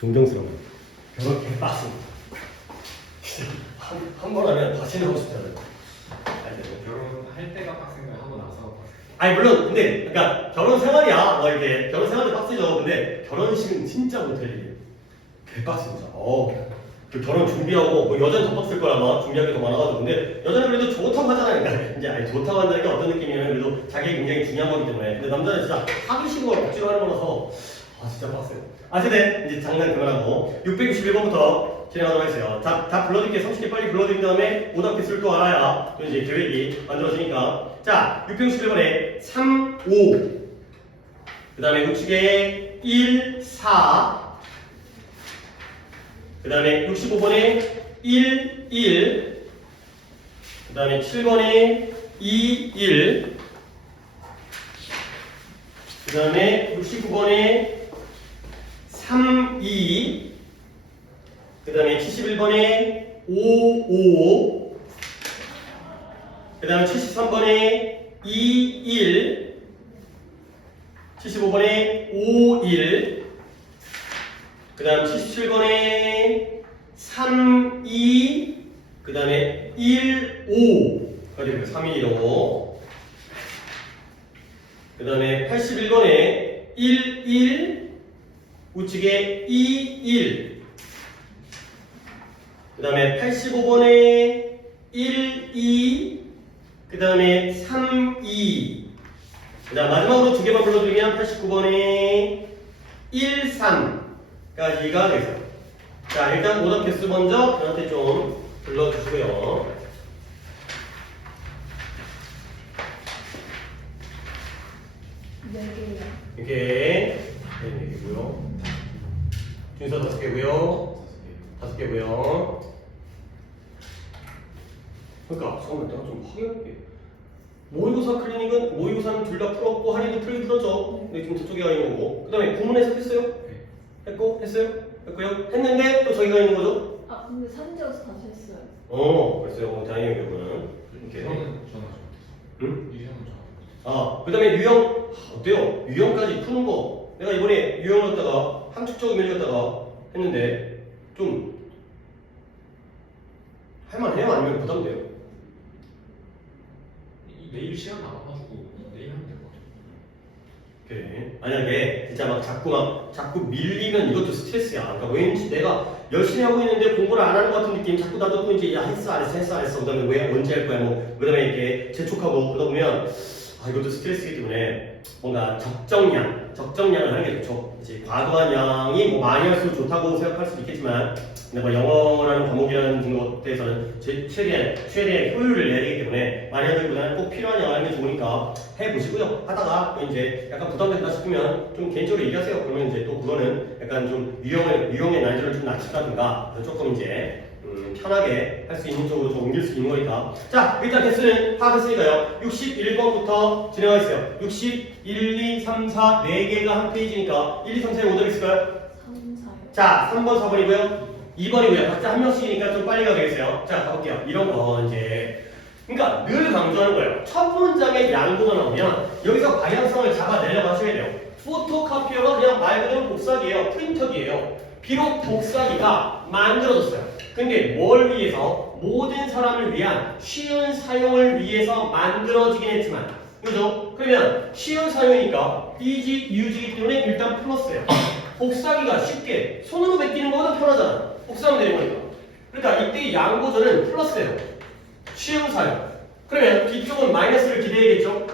존경스러워. 별로 개빡습니다. 한 번 하면 다시는 하고 싶지 않아요. 결혼할 때가 빡센가요? 하고 나서 빡센가요? 아니 물론 근데 그러니까 결혼 생활이야 뭐 이렇게 결혼 생활도 빡세죠. 근데 결혼식은 진짜 못할 일이에요. 개빡습니다. 그 결혼 준비하고 뭐 여자는 더 빡셀 거라 아마 준비할 게 더 많아가지고 근데 여자는 그래도 좋다고 하잖아요. 그러니까 이제 아니 좋다고 한다는 게 어떤 느낌이냐면 그래도 자기가 굉장히 중요한 거기 때문에 근데 남자는 진짜 하기 싫은 걸 억지로 하는 거라서 진짜 빡세요. 어쨌든 이제 장난 그만하고 661번부터 진행하도록 하겠어요. 다 불러드릴게요. 30개 빨리 불러드린 다음에 오답 개수를 또 알아야 또 이제 계획이 만들어지니까 자 661번에 3, 5 그 다음에 우측에 1, 4 그 다음에 65번에 1, 1 그 다음에 7번에 2, 1 그 다음에 69번에 3, 2 그 다음에 71번에 5, 5 그 다음에 73번에 2, 1 75번에 5, 1 그 다음 77번에 3, 2 그 다음에 1, 5까지 되고요. 3, 2, 1, 5 그 다음에 81번에 1, 1 우측에 2, 1 그 다음에 85번에 1, 2 그 다음에 3, 2 그 다음 마지막으로 두 개만 불러드리면 89번에 1, 3까지가 되겠어요. 자 일단 오답 개수 먼저 저한테 좀 불러주시고요. 이렇게 4개고요. 준서 5개고요. 5개고요. 그러니까 잠깐만 내가 좀 확인할게. 모의고사 클리닉은 모의고사는 둘 다 풀었고 할인도 풀긴 풀었죠. 근데 지금 저쪽에 가 있는 거고. 그 다음에 구문 해석했어요? 네. 했고 했어요? 했고요. 했는데 또 저기가 있는 거죠? 근데 사진 찍어서 다시 했어요. 그랬어요. 다행이에요 이거는. 이렇게. 저는 전화 좀 응? 유형은 전화 그 다음에 유형 어때요? 유형까지 푸는 거 내가 이번에 유형 갖다가 함축적 의미를 갖다가 했는데 좀 할만해요? 아니면 부담돼요? 내일 시간 남아가지고 내일 하면 될 것 같아요. 오케이. 만약에 진짜 막 자꾸 밀리면 이것도 스트레스야. 그러니까 왠지 내가 열심히 하고 있는데 공부를 안 하는 것 같은 느낌. 자꾸 나도 또 이제 야 했어 안 했어. 그다음에 왜 언제 할 거야 뭐 그다음에 이렇게 재촉하고 그러다 보면 이것도 스트레스이기 때문에 뭔가 적정량을 하는 게 좋죠. 이제 과도한 양이 뭐 많이 할수록 좋다고 생각할 수도 있겠지만, 근데 뭐 영어라는 과목이라는 것에서는 최대의 효율을 내야 되기 때문에 많이 하기보다는 꼭 필요한 양을 하는 게 좋으니까 해보시고요. 하다가 또 이제 약간 부담된다 싶으면 좀 개인적으로 얘기하세요. 그러면 이제 또 그거는 약간 좀 유형의 난이도를 좀 낮춘다든가 조금 이제 편하게 할 수 있는 쪽으로 좀 옮길 수 있는 거니까. 자, 일단 개수는 파악했으니까요. 61번부터 진행하겠어요. 60, 1, 2, 3, 4, 4개가 한 페이지니까 1, 2, 3, 4에 오답 있을까요? 3, 4요. 자, 3번, 4번이고요. 2번이고요. 각자 한 명씩이니까 좀 빨리 가도 되겠어요. 자, 가볼게요. 이런 거 이제. 그러니까 늘 강조하는 거예요. 첫 문장에 양보가 나오면 여기서 방향성을 잡아내려고 하셔야 돼요. 포토카피어가 그냥 말 그대로 복사기예요. 프린터기예요. 비록 복사기가 만들어졌어요. 근데 뭘 위해서? 모든 사람을 위한 쉬운 사용을 위해서 만들어지긴 했지만, 그죠? 그러면 쉬운 사용이니까 easy use이기 때문에 일단 플러스예요. 복사기가 쉽게 손으로 베끼는 거보다 편하잖아. 복사하면 되는 거니까. 그러니까 이때 양보절은 플러스예요. 쉬운 사용. 그러면 뒤쪽은 마이너스를 기대해야겠죠?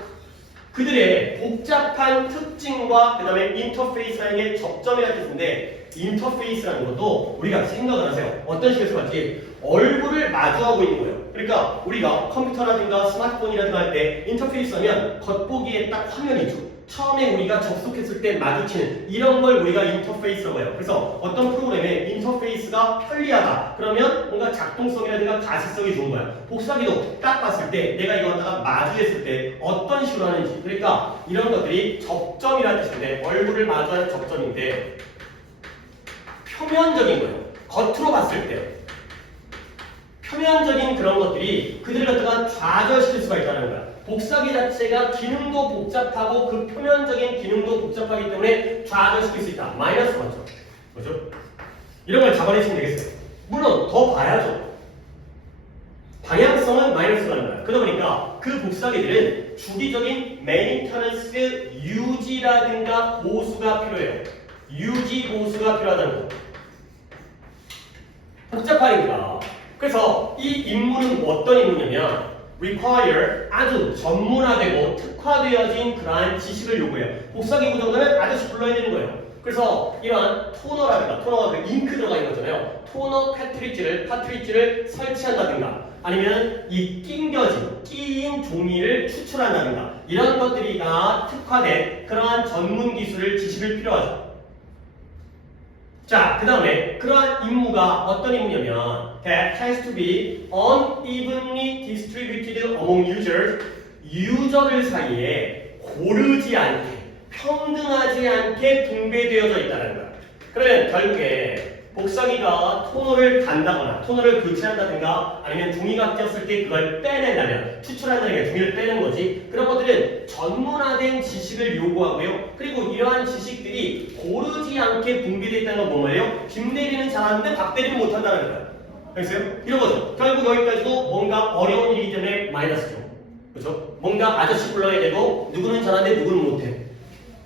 그들의 복잡한 특징과 그 다음에 인터페이스 사용의 접점이라는 뜻인데, 인터페이스라는 것도 우리가 생각을 하세요. 어떤 식으로 할지 얼굴을 마주하고 있는 거예요. 그러니까 우리가 컴퓨터라든가 스마트폰이라든가 할 때 인터페이스 하면 겉보기에 딱 화면이 있죠. 처음에 우리가 접속했을 때 마주치는 이런 걸 우리가 인터페이스라고 해요. 그래서 어떤 프로그램에 인터페이스가 편리하다. 그러면 뭔가 작동성이라든가 가시성이 좋은 거야. 복사기도 딱 봤을 때 내가 이거 갖다가 마주했을 때 어떤 식으로 하는지. 그러니까 이런 것들이 접점이라는 뜻인데 얼굴을 마주하는 접점인데 표면적인 거예요. 겉으로 봤을 때 표면적인 그런 것들이 그들을 갖다가 좌절시킬 수가 있다는 거야. 복사기 자체가 기능도 복잡하고 그 표면적인 기능도 복잡하기 때문에 좌절시킬 수 있다. 마이너스 맞죠? 그렇죠? 이런 걸 잡아내시면 되겠어요. 물론 더 봐야죠. 방향성은 마이너스가 가는 거야. 그러다 보니까 그 복사기들은 주기적인 메인터넌스 유지라든가 보수가 필요해요. 유지 보수가 필요하다는 거. 복잡하니까. 그래서 이 임무는 어떤 임무냐면 require 아주 전문화되고 특화되어진 그러한 지식을 요구해요. 복사기 구조는 아저씨 불러야 되는 거예요. 그래서 이러한 토너라든가 토너가 그 잉크 들어가 있는 거잖아요. 토너 카트리지를 설치한다든가 아니면 이 끼인 종이를 추출한다든가 이런 것들이 다 특화된 그러한 전문 기술을 지식을 필요하죠. 자, 그 다음에 그러한 임무가 어떤 임무냐면 that has to be unevenly distributed among users 유저들 사이에 고르지 않게 평등하지 않게 분배되어져 있다는 거야. 그러면 결국에 복사기가 토너를 단다거나 토너를 교체한다든가 아니면 종이가 꼈을 때 그걸 빼낸다면 추출한다는 게 종이를 빼는 거지. 그런 것들은 전문화된 지식을 요구하고요. 그리고 이러한 지식들이 고르지 않게 분배되어 있다는 건 뭐예요? 김대리는 잘하는데 박대리는 못한다는 거야. 알겠어요? 이런 거죠. 결국 여기까지도 뭔가 어려운 일이기 때문에 마이너스죠. 그렇죠? 뭔가 아저씨 불러야 되고 누구는 잘하는데 누구는 못해.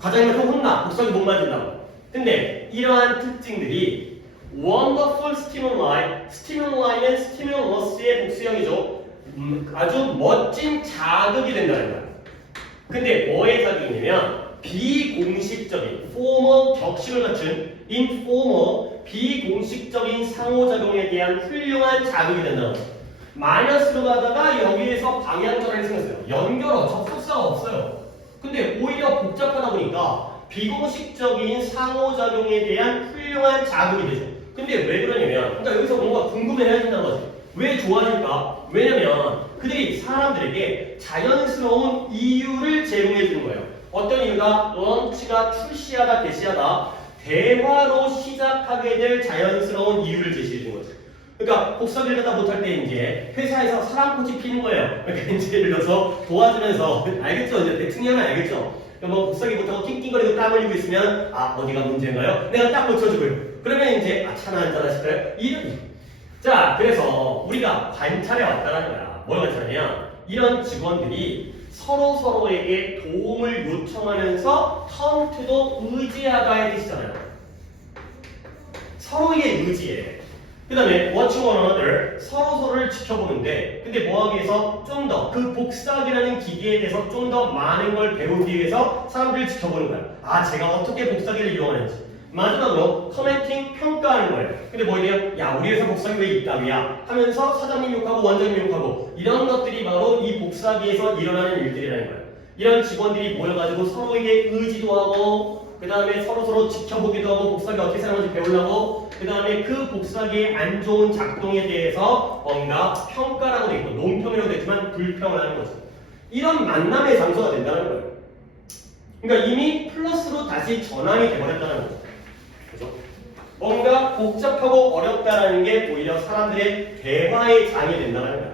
과장님한테 혼나. 복사기 못 만든다고. 근데 이러한 특징들이 wonderful stimuli, stimul이는 stimulus의 복수형이죠. 아주 멋진 자극이 된다는 거야. 근데 뭐의 자극이냐면 비공식적인 formal 격식을 갖춘 informal 비공식적인 상호작용에 대한 훌륭한 자극이 된다는 거야. 마이너스로 가다가 여기에서 방향전환이 생겼어요. 연결어, 접속사가 없어요. 근데 오히려 복잡하다 보니까 비공식적인 상호작용에 대한 훌륭한 자극이 되죠. 근데 왜 그러냐면, 그러니까 여기서 뭔가 궁금해해야 된다는 거지. 왜 좋아질까? 왜냐면 그들이 사람들에게 자연스러운 이유를 제공해 주는 거예요. 어떤 이유가? 런치가 출시하다, 개시하다, 대화로 시작하게 될 자연스러운 이유를 제시해 주는 거죠. 그러니까 복사기를 갖다 못할 때 이제 회사에서 사랑꽃이 피는 거예요. 그러니까 이제 예를 들어서 도와주면서 알겠죠? 이제 대충 하면 알겠죠? 뭐 복사기 못하고 낑낑거리고 땀 흘리고 있으면 아 어디가 문제인가요? 내가 딱 고쳐주고요. 그러면 이제 아 차나 한잔 하실까요? 자 그래서 우리가 관찰해 왔다는 거야. 뭘 관찰하냐? 이런 직원들이 서로에게 도움을 요청하면서 턴투도 의지하다의 뜻이잖아요. 서로에게 의지해. 그 다음에 watching one another 서로를 지켜보는데 근데 뭐하기 위해서 좀 더 그 복사기라는 기기에 대해서 좀 더 많은 걸 배우기 위해서 사람들을 지켜보는 거야. 아 제가 어떻게 복사기를 이용하는지. 마지막으로 커멘팅 평가하는 거예요. 근데 뭐예요? 야 우리 회사 복사기 왜 이따위야? 하면서 사장님 욕하고 원장님 욕하고 이런 것들이 바로 이 복사기에서 일어나는 일들이라는 거예요. 이런 직원들이 모여가지고 서로에게 의지도 하고 그 다음에 서로 지켜보기도 하고 복사기 어떻게 사용하는지 배우려고 그 다음에 그 복사기의 안 좋은 작동에 대해서 뭔가 평가라고 돼 있고 논평이라고 돼 있지만 불평을 하는 거죠. 이런 만남의 장소가 된다는 거예요. 그러니까 이미 플러스로 다시 전환이 돼버렸다는 거죠. 그죠? 뭔가 복잡하고 어렵다라는 게 오히려 사람들의 대화의 장이 된다는 거야.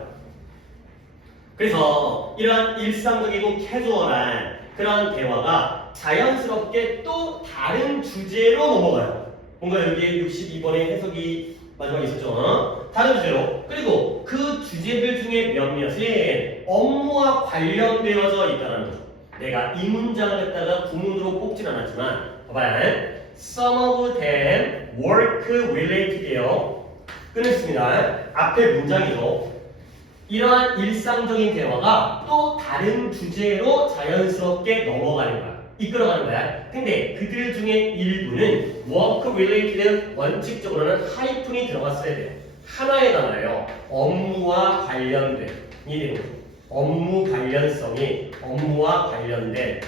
그래서 이러한 일상적이고 캐주얼한 그런 대화가 자연스럽게 또 다른 주제로 넘어가요. 뭔가 여기에 62번의 해석이 마지막에 있었죠. 다른 주제로. 그리고 그 주제들 중에 몇몇은 업무와 관련되어져 있다는 거죠. 내가 이 문장을 갖다가 구문으로 뽑진 않았지만 봐봐요. Some of them work related예요. 끊었습니다. 앞에 문장이죠. 이러한 일상적인 대화가 또 다른 주제로 자연스럽게 넘어가는 거야. 이끌어가는 거야. 근데 그들 중에 일부는 work related 원칙적으로는 하이픈이 들어갔어야 돼요. 하나의 단어예요. 업무와 관련된 이 내용. 업무 관련성이 업무와 관련된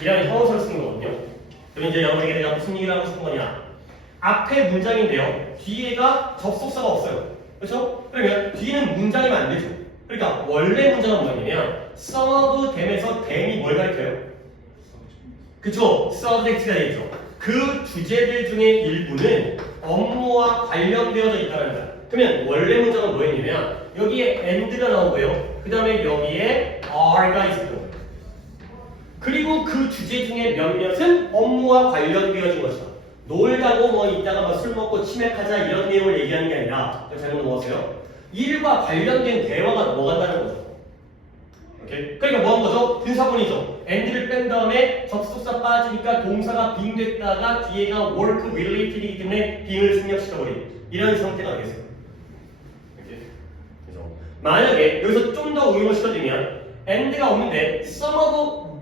이런 형용사를 쓰는 거거든요. 그럼 이제 여러분에게 내가 무슨 얘기를 하고 싶은 거냐? 앞에 문장인데요. 뒤에가 접속사가 없어요. 그렇죠? 그러면 뒤는 문장이면 안 되죠. 그러니까 원래 문장은 뭐냐면 some of them에서 them이 뭘 가리켜요? 그쵸? subject가 되겠죠. 그 주제들 중에 일부는 업무와 관련되어져 있다는 거야. 그러면 원래 문장은 뭐였냐면 여기에 and가 나오고요. 그 다음에 여기에 are가 있어요. 그리고 그 주제 중에 몇몇은 업무와 관련되어진 것이다. 놀다고 뭐 이따가 뭐 술 먹고 치맥하자 이런 내용을 얘기하는 게 아니라 잘못 넘어갔어요. 일과 관련된 대화가 넘어간다는 거죠. 오케이? 그러니까 뭐 한 거죠? 분사본이죠. and를 뺀 다음에 접속사 빠지니까 동사가 being 됐다가 뒤에가 work related이기 때문에 being을 생략시켜버린 이런 상태가 되겠어요. 오케이? 그래서 만약에 여기서 좀 더 응용을 시켜드리면 and가 없는데 some of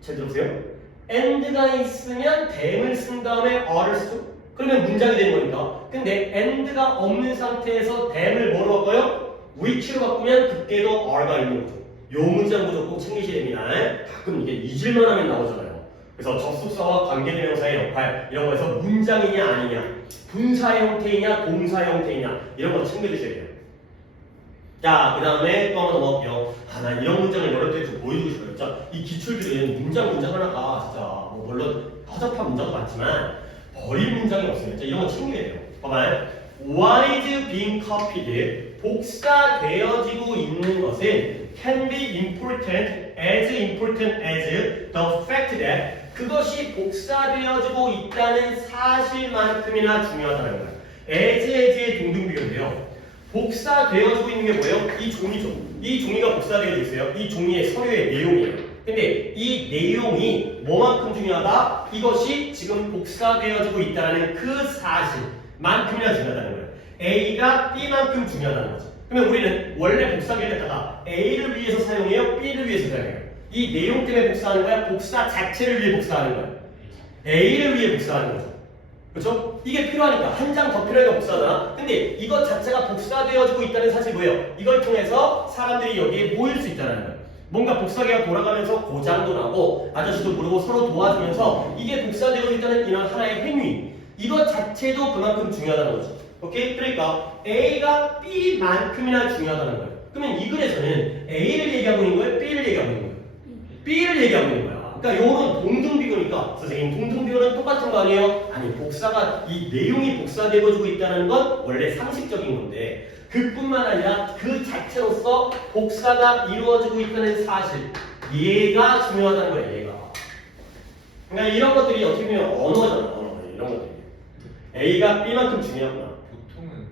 잘 들어보세요. and가 있으면 then을 쓴 다음에 are를 쓰죠. 그러면 문장이 되는 거니까. 근데 and가 없는 상태에서 then을 뭐로 바꿔요? which로 바꾸면 그때도 are가 있는 거죠. 요 문장 구조 꼭 챙기셔야 됩니다. 가끔 이게 잊을만 하면 나오잖아요. 그래서 접속사와 관계대명사의 역할 이런 거에서 문장이냐 아니냐, 분사의 형태이냐 동사의 형태이냐 이런 거 챙겨주셔야 돼요. 자, 그 다음에 또 하나 넘어갈게요. 나 이런 문장을 여러 때 좀 보여주고 싶어요. 진짜 이 기출들은 문장 하나가 진짜 뭐 물론 허접한 문장도 많지만 버릴 문장이 없어요. 진짜 이런 거 챙겨야 돼요. 봐봐요. was being copied 복사되어지고 있는 것은 can be important as the fact that 그것이 복사되어지고 있다는 사실만큼이나 중요하다는 거예요. as의 동등비교인데요. 복사되어지고 있는 게 뭐예요? 이 종이죠. 이 종이가 복사되어져 있어요. 이 종이의 서류의 내용이에요. 근데 이 내용이 뭐만큼 중요하다? 이것이 지금 복사되어지고 있다는 그 사실만큼이나 중요하다는 거예요. A가 B만큼 중요하다는 거죠. 그러면 우리는 원래 복사기를 갖다가 A를 위해서 사용해요? B를 위해서 사용해요? 이 내용 때문에 복사하는 거야? 복사 자체를 위해 복사하는 거야? A를 위해 복사하는 거죠. 그렇죠? 이게 필요하니까 한 장 더 필요하니까 복사하잖아. 근데 이것 자체가 복사되어지고 있다는 사실이 뭐예요? 이걸 통해서 사람들이 여기에 모일 수 있다는 거예요. 뭔가 복사기가 돌아가면서 고장도 나고 아저씨도 모르고 서로 도와주면서 이게 복사되어 있다는 이런 하나의 행위 이것 자체도 그만큼 중요하다는 거죠. 오케이? 그러니까 A가 B만큼이나 중요하다는 거예요. 그러면 이 글에서는 A를 얘기하고 있는 거예요? B를 얘기하고 있는 거예요? B를 얘기하고 있는 거야. 그러니까 요거는 동등비교니까 선생님 동등비교는 똑같은 거 아니에요? 아니 복사가 이 내용이 복사되어지고 있다는 건 원래 상식적인 건데 그뿐만 아니라 그 자체로서 복사가 이루어지고 있다는 사실 얘가 중요하다는 거예요. 얘가. 그러니까 이런 것들이 어떻게 보면 언어잖아. 언어 이런 것들이 A가 B만큼 중요하구나. 보통은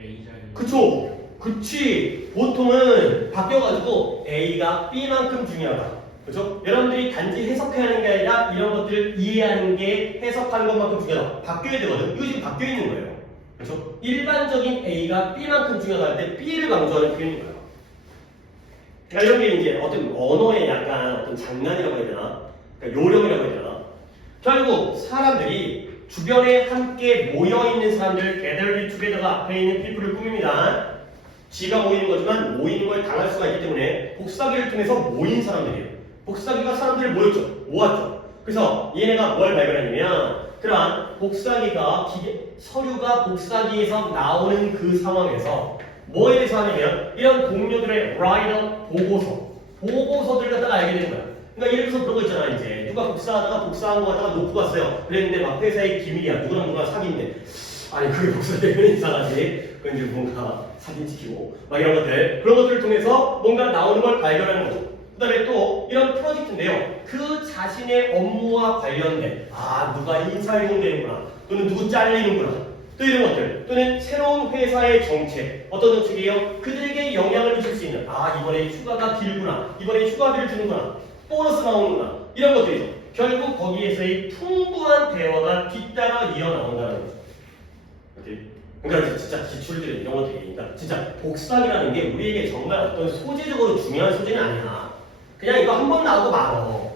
A 자리. 그쵸? 그치. 보통은 바뀌어가지고 A가 B만큼 중요하다. 그죠? 여러분들이 단지 해석해야 하는 게 아니라 이런 것들을 이해하는 게 해석하는 것만큼 중요하다. 바뀌어야 되거든. 이거 지금 바뀌어 있는 거예요. 그죠? 일반적인 A가 B만큼 중요하다 할 때 B를 강조하는 표현인 거예요. 그러니까 이런 게 이제 어떤 언어의 약간 어떤 장난이라고 해야 되나? 그러니까 요령이라고 해야 되나? 결국 사람들이 주변에 함께 모여있는 사람들 gathered together가 앞에 있는 people을 꾸밉니다. 지가 모이는 거지만 모이는 걸 당할 수가 있기 때문에 복사기를 통해서 모인 사람들이에요. 복사기가 사람들을 모았죠. 그래서 얘네가 뭘 발견하냐면 그러한 복사기가 서류가 복사기에서 나오는 그 상황에서 뭐에 대해서 하냐면 이런 동료들의 라이터 보고서들을 갖다가 알게 되는 거야. 그러니까 예를 들어서 그런 거 있잖아. 이제 누가 복사하다가 복사한 거 갖다가 놓고 갔어요. 그랬는데 막 회사의 기밀이야. 누구랑 사귀는데 아니 그게 복사되면 이상하지. 그건 이제 뭔가 사진 찍히고 막 이런 것들 그런 것들을 통해서 뭔가 나오는 걸 발견하는 거죠. 그 다음에 또 이런 프로젝트인데요. 그 자신의 업무와 관련된 누가 인사이동되는구나 또는 누구 잘리는구나 또 이런 것들 또는 새로운 회사의 정책 어떤 정책이에요? 그들에게 영향을 미칠 수 있는 이번에 휴가가 길구나 이번에 휴가비를 주는구나 보너스 나오는구나 이런 것들이죠. 결국 거기에서의 풍부한 대화가 뒤따라 이어나온다는 거죠. 오케이? 그러니까 진짜 기출들 이런 것들이 그러니까 진짜 복사기라는 게 우리에게 정말 어떤 소재적으로 중요한 소재는 아니야. 그냥 이거 한 번 나오고 말어.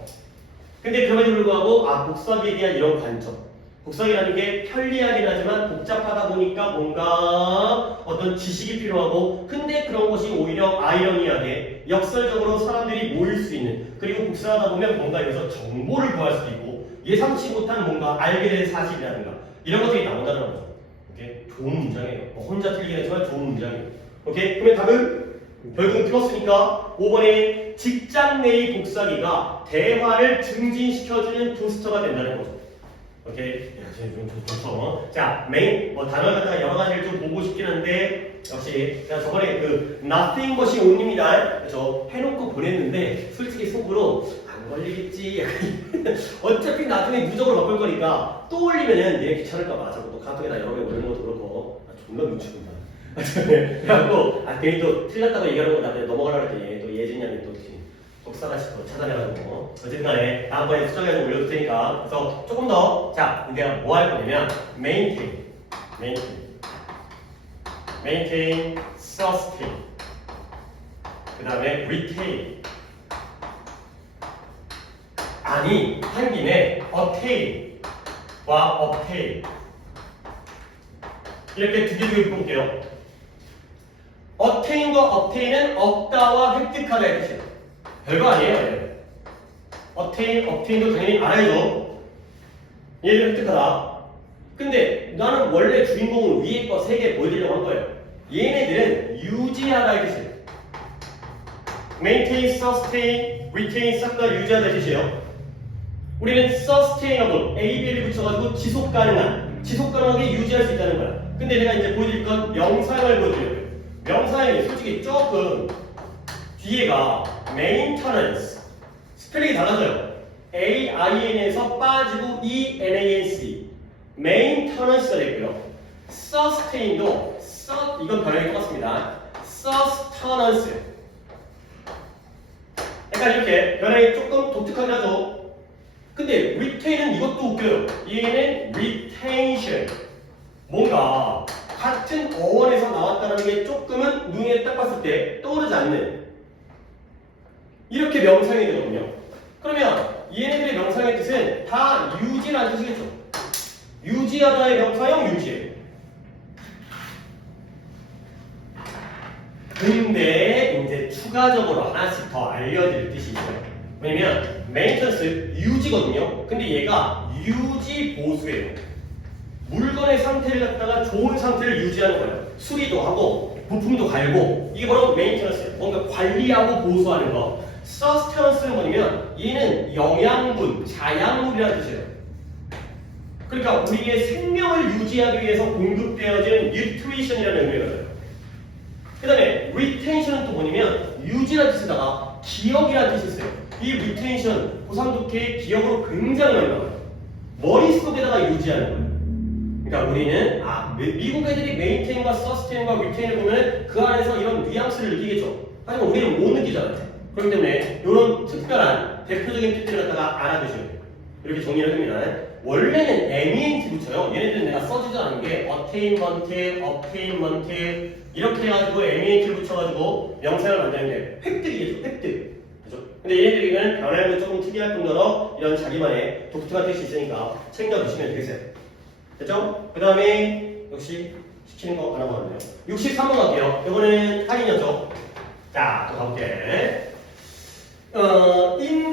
근데 그럼에도 불구하고 복사기에 대한 이런 관점 복사기라는 게 편리하긴 하지만 복잡하다 보니까 뭔가 어떤 지식이 필요하고 근데 그런 것이 오히려 아이러니하게 역설적으로 사람들이 모일 수 있는 그리고 복사하다 보면 뭔가 여기서 정보를 구할 수도 있고 예상치 못한 뭔가 알게 된 사실이라든가 이런 것들이 나온다는 거죠. 오케이? 좋은 문장이에요. 혼자 틀리긴 하지만 좋은 문장이에요. 오케이? 그러면 답은 결국은 틀었으니까 5번에 직장 내의 복사기가 대화를 증진시켜주는 부스터가 된다는 거죠. 오케이? 좀 좋죠. 자, 메인 단어를 갖다가 여러 가지를 좀 보고 싶긴 한데 역시 제가 저번에 그 nothing 것이 on입니다. 그렇죠? 해놓고 보냈는데 솔직히 속으로 안 걸리겠지. 어차피 나중에 누적으로 바꿀 거니까 또 올리면은 얘 귀찮을까봐 자꾸 또 카톡에다 여러 개 올리는 것도 그렇고 존나 눈치 본다. 그래갖고 괜히 또 틀렸다고 얘기하는 거 나한테 넘어가려고 했더니 또 예진 양이 또 독사다시 또 찾아내가지고 어쨌든 간에 다음번에 수정해서 올려줄 테니까 그래서 조금 더 자 내가 뭐 할 거냐면 maintain, sustain 그 다음에 retain 아니 한 김에 attain과 obtain 이렇게 두 개 볼게요. attain과 obtain은 얻다와 획득하다의 뜻이에요. 별거 아니에요. obtain도 당연히 알아야죠. 얘를 획득하다. 근데 나는 원래 주인공은 위에 거 세 개 보여드리려고 한 거예요. 얘네들은 유지하다의 뜻이에요. maintain, sustain, retain 싹 다 유지하다의 뜻이에요. 우리는 sustainable, ABL을 붙여가지고 지속 가능하게 유지할 수 있다는 거야. 근데 제가 이제 보여드릴 건 명사형을 보여드려요. 명사형이 솔직히 조금 뒤에가 maintenance 스펠링이 달라져요. AIN에서 빠지고 ENANC maintenance가 되고요. sustain도 이건 변형이 똑같습니다. sustenance 약간 이렇게 변형이 조금 독특하긴 하죠. 근데 retain은 이것도 웃겨요. 얘는 retention 뭔가 같은 어원에서 나왔다는 게 조금은 눈에 딱 봤을 때 떠오르지 않는 이렇게 명상이 되거든요. 그러면 얘네들의 명상의 뜻은 다 유지라는 뜻이겠죠. 유지하다의 명사형 유지예요. 근데 이제 추가적으로 하나씩 더 알려드릴 뜻이 있어요. 왜냐면 maintenance 유지거든요. 근데 얘가 유지 보수예요. 물건의 상태를 갖다가 좋은 상태를 유지하는 거예요. 수리도 하고 부품도 갈고 이게 바로 maintenance예요. 뭔가 관리하고 보수하는 거. sustenance는 뭐냐면 얘는 영양분, 자양물이라는 뜻이에요. 그러니까 우리의 생명을 유지하기 위해서 공급되어지는 nutrition이라는 의미가 있어요. 그 다음에 retention은 또 뭐냐면 유지라는 뜻에다가 기억이라는 뜻이 있어요. 이 retention, 고상독해의 기억으로 굉장히 많이 나와요. 머릿속에다가 유지하는 거예요. 그러니까 우리는 미국 애들이 maintain과 sustain과 retain을 보면 그 안에서 이런 뉘앙스를 느끼겠죠. 하지만 우리는 못 느끼잖아요. 그렇기 때문에 이런 특별한 대표적인 뜻들을 갖다가 알아두셔야 돼요. 이렇게 정리를 합니다. 원래는 MENT 붙여요. 얘네들은 내가 써지도 않은 게 obtainment 이렇게 해가지고 MENT를 붙여가지고 명사를 만드는데 획득이겠죠. 획득. 그죠? 근데 얘네들은 변화는 조금 특이할 뿐더러 이런 자기만의 독특한 뜻이 있으니까 챙겨주시면 되겠어요. 됐죠? 그 다음에 역시 시키는 거 하나 보았네요. 63번 갈게요. 이거는 할인이었죠. 자, 또 가볼게. in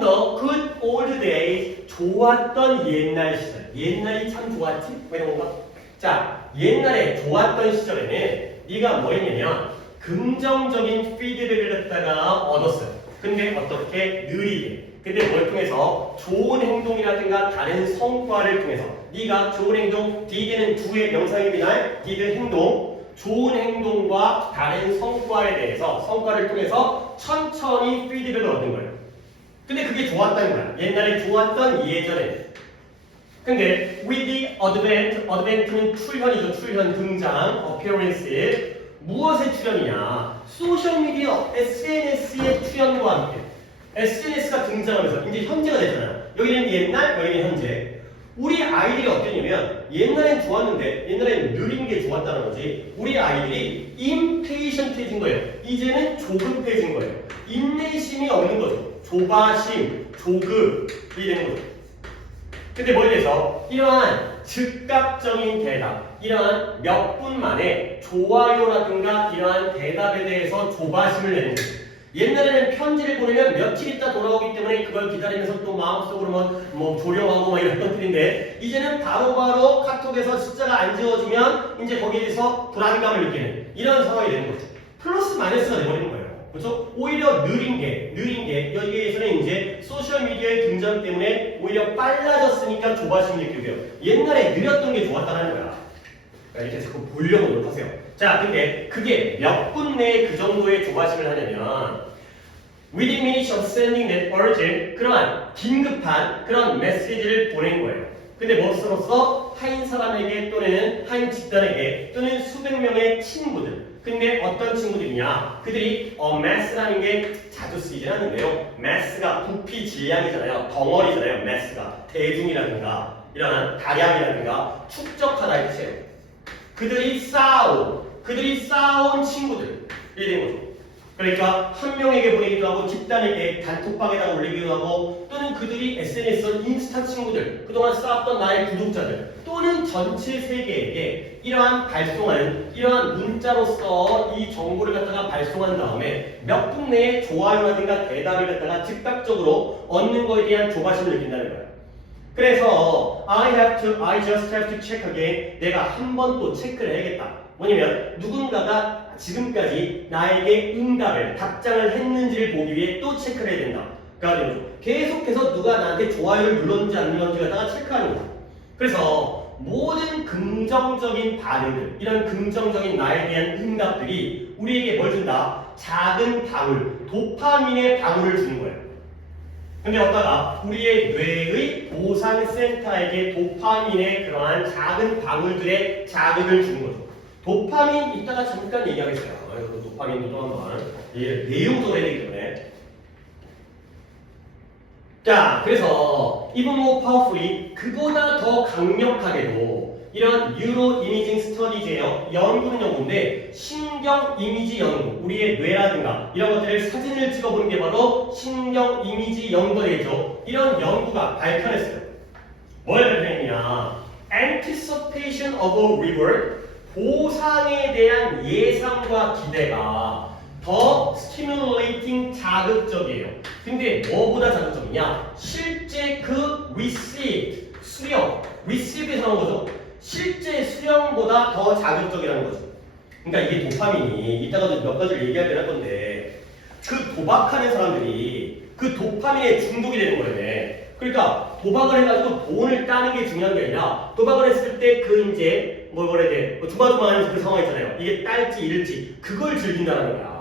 the good old days 좋았던 옛날 시절. 옛날이 참 좋았지? 왜 이런 건가? 자, 옛날에 좋았던 시절에는 네가 뭐 했냐면 긍정적인 피드백을 갖다가 얻었어요. 근데 어떻게? 느리게. 근데 뭘 통해서? 좋은 행동이라든가 다른 성과를 통해서 네가 좋은 행동, did는 do의 명사입니다. did 행동, 좋은 행동과 다른 성과에 대해서 성과를 통해서 천천히 피드백을 얻는 거예요. 근데 그게 좋았다는 거야. 옛날에 좋았던 예전에. 근데 with the advent는 출현이죠. 출현, 등장, appearance. 무엇의 출현이냐? 소셜미디어, SNS의 출현과 함께 SNS가 등장하면서 이제 현재가 됐잖아요. 여기는 옛날, 여기는 현재. 우리 아이들이 어땠냐면 옛날엔 좋았는데 옛날엔 느린 게 좋았다는 거지. 우리 아이들이 impatient해진 거예요. 이제는 조급해진 거예요. 인내심이 없는 거죠. 조바심, 조급이 되는 거죠. 근데 뭐에 대해서 이러한 즉각적인 대답, 이러한 몇 분 만에 좋아요라든가 이러한 대답에 대해서 조바심을 내는 거죠. 옛날에는 편지를 보내면 며칠 있다 돌아오기 때문에 그걸 기다리면서 또 마음속으로 뭐 조려하고 막 이런 것들인데 이제는 바로바로 카톡에서 숫자가 안 지워지면 이제 거기에서 불안감을 느끼는 이런 상황이 되는 거죠. 플러스 마이너스가 돼버리는 거예요. 그렇죠? 오히려 느린 게 여기에서는 이제 소셜미디어의 등장 때문에 오히려 빨라졌으니까 조바심을 느끼고요. 옛날에 느렸던 게 좋았다는 거야. 그러니까 이렇게 자꾸 보려고 노력하세요. 자, 근데 그게 몇 분 내에 그 정도의 조바심을 하냐면 within minutes of sending that urgent 그러한 긴급한 그런 메시지를 보낸 거예요. 근데 무엇으로써 한 사람에게 또는 한 집단에게 또는 수백 명의 친구들. 근데 어떤 친구들이냐? 그들이 mass라는 게 자주 쓰이진 않는데요. mass가 부피 질량이잖아요. 덩어리잖아요. mass가 대중이라든가 이런 다량이라든가 축적하다 이 뜻이에요. 그들이 쌓아온 친구들이 된 거죠. 그러니까 한 명에게 보내기도 하고 집단에게 단톡방에다가 올리기도 하고 또는 그들이 SNS에 인스타 친구들 그동안 쌓았던 나의 구독자들 또는 전체 세계에게 이러한 발송하는 이러한 문자로서 이 정보를 갖다가 발송한 다음에 몇 분 내에 좋아요라든가 대답을 갖다가 즉각적으로 얻는 거에 대한 조바심을 느낀다는 거예요. 그래서 I just have to check again. 내가 한 번 또 체크를 해야겠다. 뭐냐면 누군가가 지금까지 나에게 응답을, 답장을 했는지를 보기 위해 또 체크를 해야 된다. 그러니까 계속해서 누가 나한테 좋아요를 눌렀는지 안 눌렀는지 갖다가 체크하는 거죠. 그래서 모든 긍정적인 반응들, 이런 긍정적인 나에 대한 응답들이 우리에게 뭘 준다? 작은 방울, 도파민의 방울을 주는 거예요. 근데 어떠다? 우리의 뇌의 보상센터에게 도파민의 그러한 작은 방울들의 자극을 주는 거죠. 도파민 이따가 잠깐 얘기하겠어요. 도파민도 또 한번 내용적으로 해야 되기 때문에. 자, 그래서 even more powerfully 그보다 더 강력하게도 이런 뉴로 이미징 스터디즈예요. 연구는 연구인데 신경 이미지 연구, 우리의 뇌라든가 이런 것들을 사진을 찍어보는 게 바로 신경 이미지 연구이죠. 이런 연구가 밝혀냈어요. 뭘 밝혀냈냐? Anticipation of a reward, 보상에 대한 예상과 기대가 더 stimulating 자극적이에요. 근데 뭐보다 자극적이냐? 실제 그 receipt, 수령, receive에서 나온 거죠. 실제 수령보다 더 자극적이라는 거죠. 그러니까 이게 도파민이 이따가도 몇 가지를 얘기할 할 건데 그 도박하는 사람들이 그 도파민에 중독이 되는 거예요. 그러니까 도박을 해가지고 돈을 따는 게 중요한 게 아니라 도박을 했을 때 그 이제 뭘 그래야 돼? 조마조마하는 그 상황 있잖아요. 이게 딸지 잃을지 그걸 즐긴다는 거야.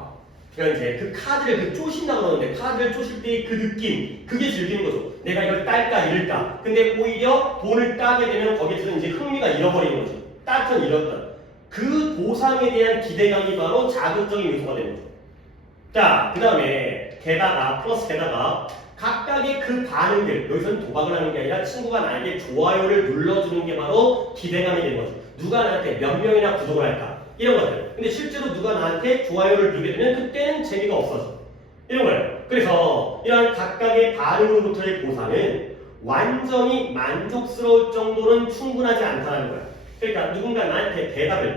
그러니까 이제 그 카드를 그 쪼신다고 그러는데 카드를 쪼실 때 그 느낌 그게 즐기는 거죠. 내가 이걸 딸까 잃을까. 근데 오히려 돈을 따게 되면 거기에서 이제 흥미가 잃어버리는 거죠. 딸건 잃었던 그 보상에 대한 기대감이 바로 자극적인 요소가 되는 거죠. 자, 그 다음에 게다가 플러스 게다가 각각의 그 반응들, 여기서는 도박을 하는 게 아니라 친구가 나에게 좋아요를 눌러주는 게 바로 기대감이 되는 거죠. 누가 나한테 몇 명이나 구독을 할까? 이런 것들. 근데 실제로 누가 나한테 좋아요를 누르게 되면 그때는 재미가 없어져. 이런 거예요. 그래서 이런 각각의 반응으로부터의 보상은 완전히 만족스러울 정도는 충분하지 않다는 거예요. 그러니까 누군가 나한테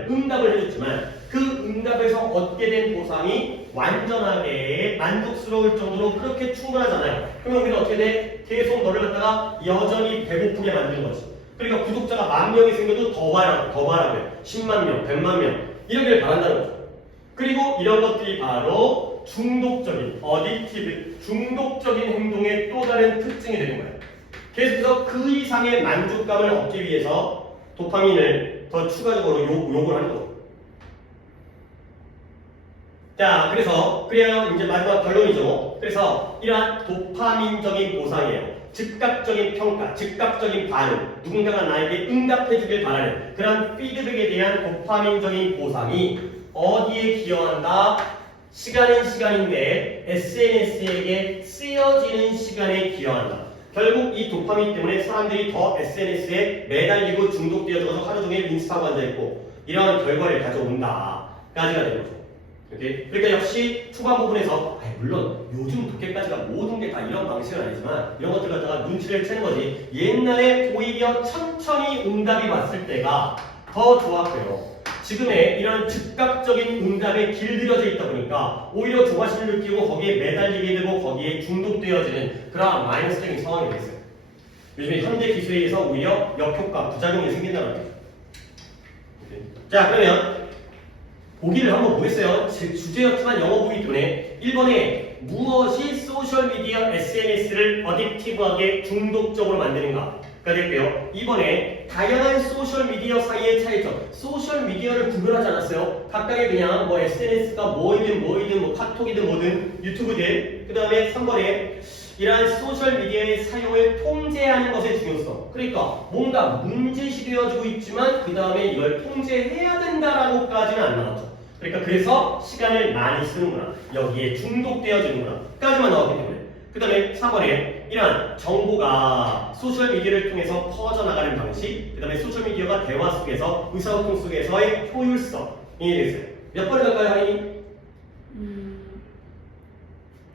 응답을 해줬지만 그 응답에서 얻게 된 보상이 완전하게 만족스러울 정도로 그렇게 충분하잖아요. 그러면 우리는 어떻게 돼? 계속 너를 갖다가 여전히 배고프게 만드는 거지. 그러니까 구독자가 10,000명이 생겨도 더 바라고요. 10만 명, 100만 명 이러기를 바란다는 거죠. 그리고 이런 것들이 바로 중독적인, 중독적인 행동의 또 다른 특징이 되는 거예요. 계속해서 그 이상의 만족감을 얻기 위해서 도파민을 더 추가적으로 요구를 하는 거죠. 자, 그래야 이제 마지막 결론이죠. 그래서 이러한 도파민적인 보상이에요. 즉각적인 평가, 즉각적인 반응, 누군가가 나에게 응답해주길 바라는 그런 피드백에 대한 도파민적인 보상이 어디에 기여한다? 시간은 시간인데 SNS에게 쓰여지는 시간에 기여한다. 결국 이 도파민 때문에 사람들이 더 SNS에 매달리고 중독되어져서 하루 종일 인스타하고 앉아있고 이런 결과를 가져온다까지가 되는 거죠. 오케이? 그러니까 역시 초반 부분에서 물론 요즘 독해까지가 모든 게 다 이런 방식은 아니지만 이런 것들 갖다가 눈치를 채는 거지. 옛날에 오히려 천천히 응답이 왔을 때가 더 좋았고요. 지금의 이런 즉각적인 응답에 길들여져 있다 보니까 오히려 조바심을 느끼고 거기에 매달리게 되고 거기에 중독되어지는 그런 마이너스적인 상황이 됐어요. 요즘에 현대 기술에 의해서 오히려 역효과, 부작용이 생긴다는 거죠. 자, 그러면 보기를 한번 보겠어요. 주제였지만 영어 보기 때문에 1번에 무엇이 소셜미디어 SNS를 어딕티브하게 중독적으로 만드는가가 됐고요. 2번에 다양한 소셜 미디어 사이의 차이점. 소셜 미디어를 구별하지 않았어요. 각각의 그냥 뭐 SNS가 뭐이든 뭐 카톡이든 뭐든 유튜브든. 그 다음에 3번에 이러한 소셜 미디어의 사용을 통제하는 것의 중요성. 그러니까 뭔가 문제시 되어지고 있지만 그 다음에 이걸 통제해야 된다라고까지는 안 나왔죠. 그러니까 그래서 시간을 많이 쓰는구나. 여기에 중독되어지는구나. 까지만 나왔기 때문에. 그 다음에 4번에 이러한 정보가 소셜미디어를 통해서 퍼져나가는 방식, 그 다음에 소셜미디어가 대화 속에서 의사소통 속에서의 효율성이 되겠어요. 몇 번에 갈까요, 하인이?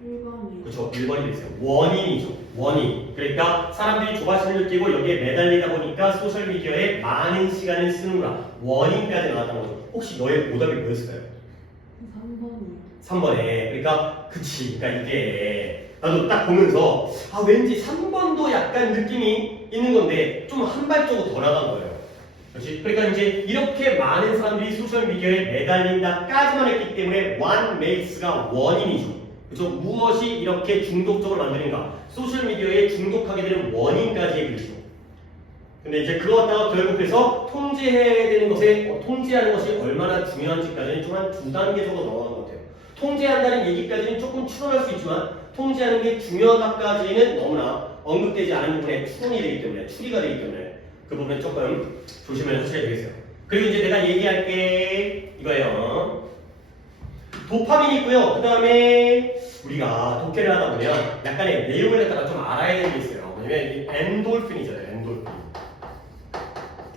1번이요. 그렇죠. 1번이 되겠어요. 원인이죠. 원인. 그러니까 사람들이 조바심을 느끼고 여기에 매달리다 보니까 소셜미디어에 많은 시간을 쓰는구나. 원인까지 나왔다는 거죠. 혹시 너의 오답이 뭐였을까요? 3번이요. 3번에. 그러니까 그치. 그러니까 이게 나도 딱 보면서 아 왠지 3번도 약간 느낌이 있는 건데 좀 한 발자국 더 나간 거예요. 그렇지? 그러니까 이제 이렇게 많은 사람들이 소셜미디어에 매달린다까지만 했기 때문에 what makes가 원인이죠. 그렇죠? 무엇이 이렇게 중독적으로 만드는가? 소셜미디어에 중독하게 되는 원인까지 얘기했죠. 근데 이제 그거 갖다가 결국 그래서 통제해야 되는 것에 통제하는 것이 얼마나 중요한지까지는 좀 한 2단계 정도 넘어간 것 같아요. 통제한다는 얘기까지는 조금 추론할 수 있지만 통제하는 게 중요하다까지는 너무나 언급되지 않은 부분에 추론이 되기 때문에 추리가 되기 때문에 그 부분은 조금 조심을 하셔야 되겠어요. 그리고 이제 내가 얘기할 게 이거예요. 도파민이 있고요. 그 다음에 우리가 독해를 하다 보면 약간의 내용을 갖다가 좀 알아야 되는 게 있어요. 왜냐면 이 엔돌핀이잖아요. 엔돌핀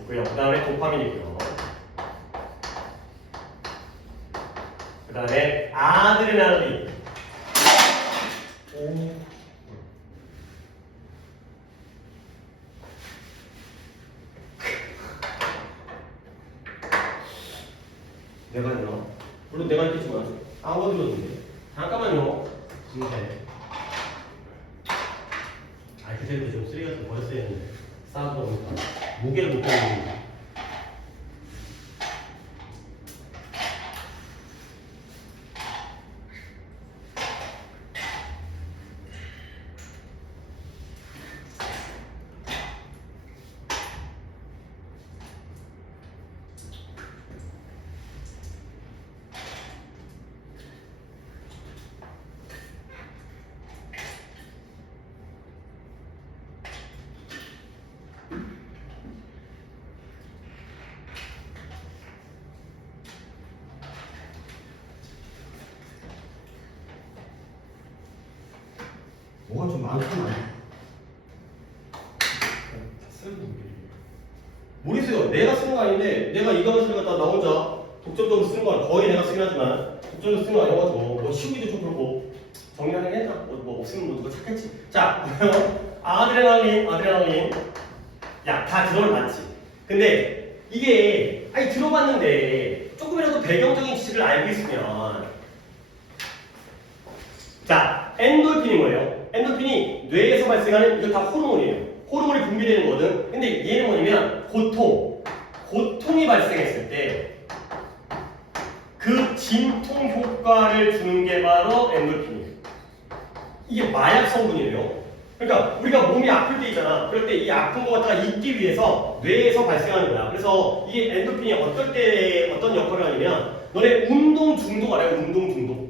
있고요. 그 다음에 도파민이 있고요. 그 다음에 아드레날린. 내가요. 물론 내가 했겠지만 아무도 들었는데 잠깐만요. 근데 그때도 좀 쓰레기 같은 거 버렸어야 했는데 싸우다 보니까 무게를 못 잡는. 뭐가 좀 많구나. 쓰는 분들이 모르겠어요. 내가 쓰는 거 아닌데 내가 이거 하시는 갖다 나 혼자 독점적으로 쓰는 건 거의 내가 쓰긴 하지만 독점적으로 쓰는 거 아니어가지고 뭐 쉬우기도 좀 그렇고 정리하긴 했다. 뭐 없으면 뭐 누가 찾겠지. 자, 아드레날린. 야, 다 들어봤지. 근데 이게 아니 들어봤는데 조금이라도 배경적인 지식을 알고 있으면 자, 엔돌핀이 뭐예요? 엔돌핀이 뇌에서 발생하는 이거 다 호르몬이에요. 호르몬이 분비되는 거거든. 근데 얘는 뭐냐면 고통이 발생했을 때 그 진통 효과를 주는 게 바로 엔돌핀이에요. 이게 마약 성분이에요. 그러니까 우리가 몸이 아플 때 있잖아. 그럴 때 이 아픈 거 갖다가 잊기 위해서 뇌에서 발생하는 거야. 그래서 이게 엔돌핀이 어떨 때 어떤 역할을 하냐면 너네 운동 중독 알아요? 운동 중독.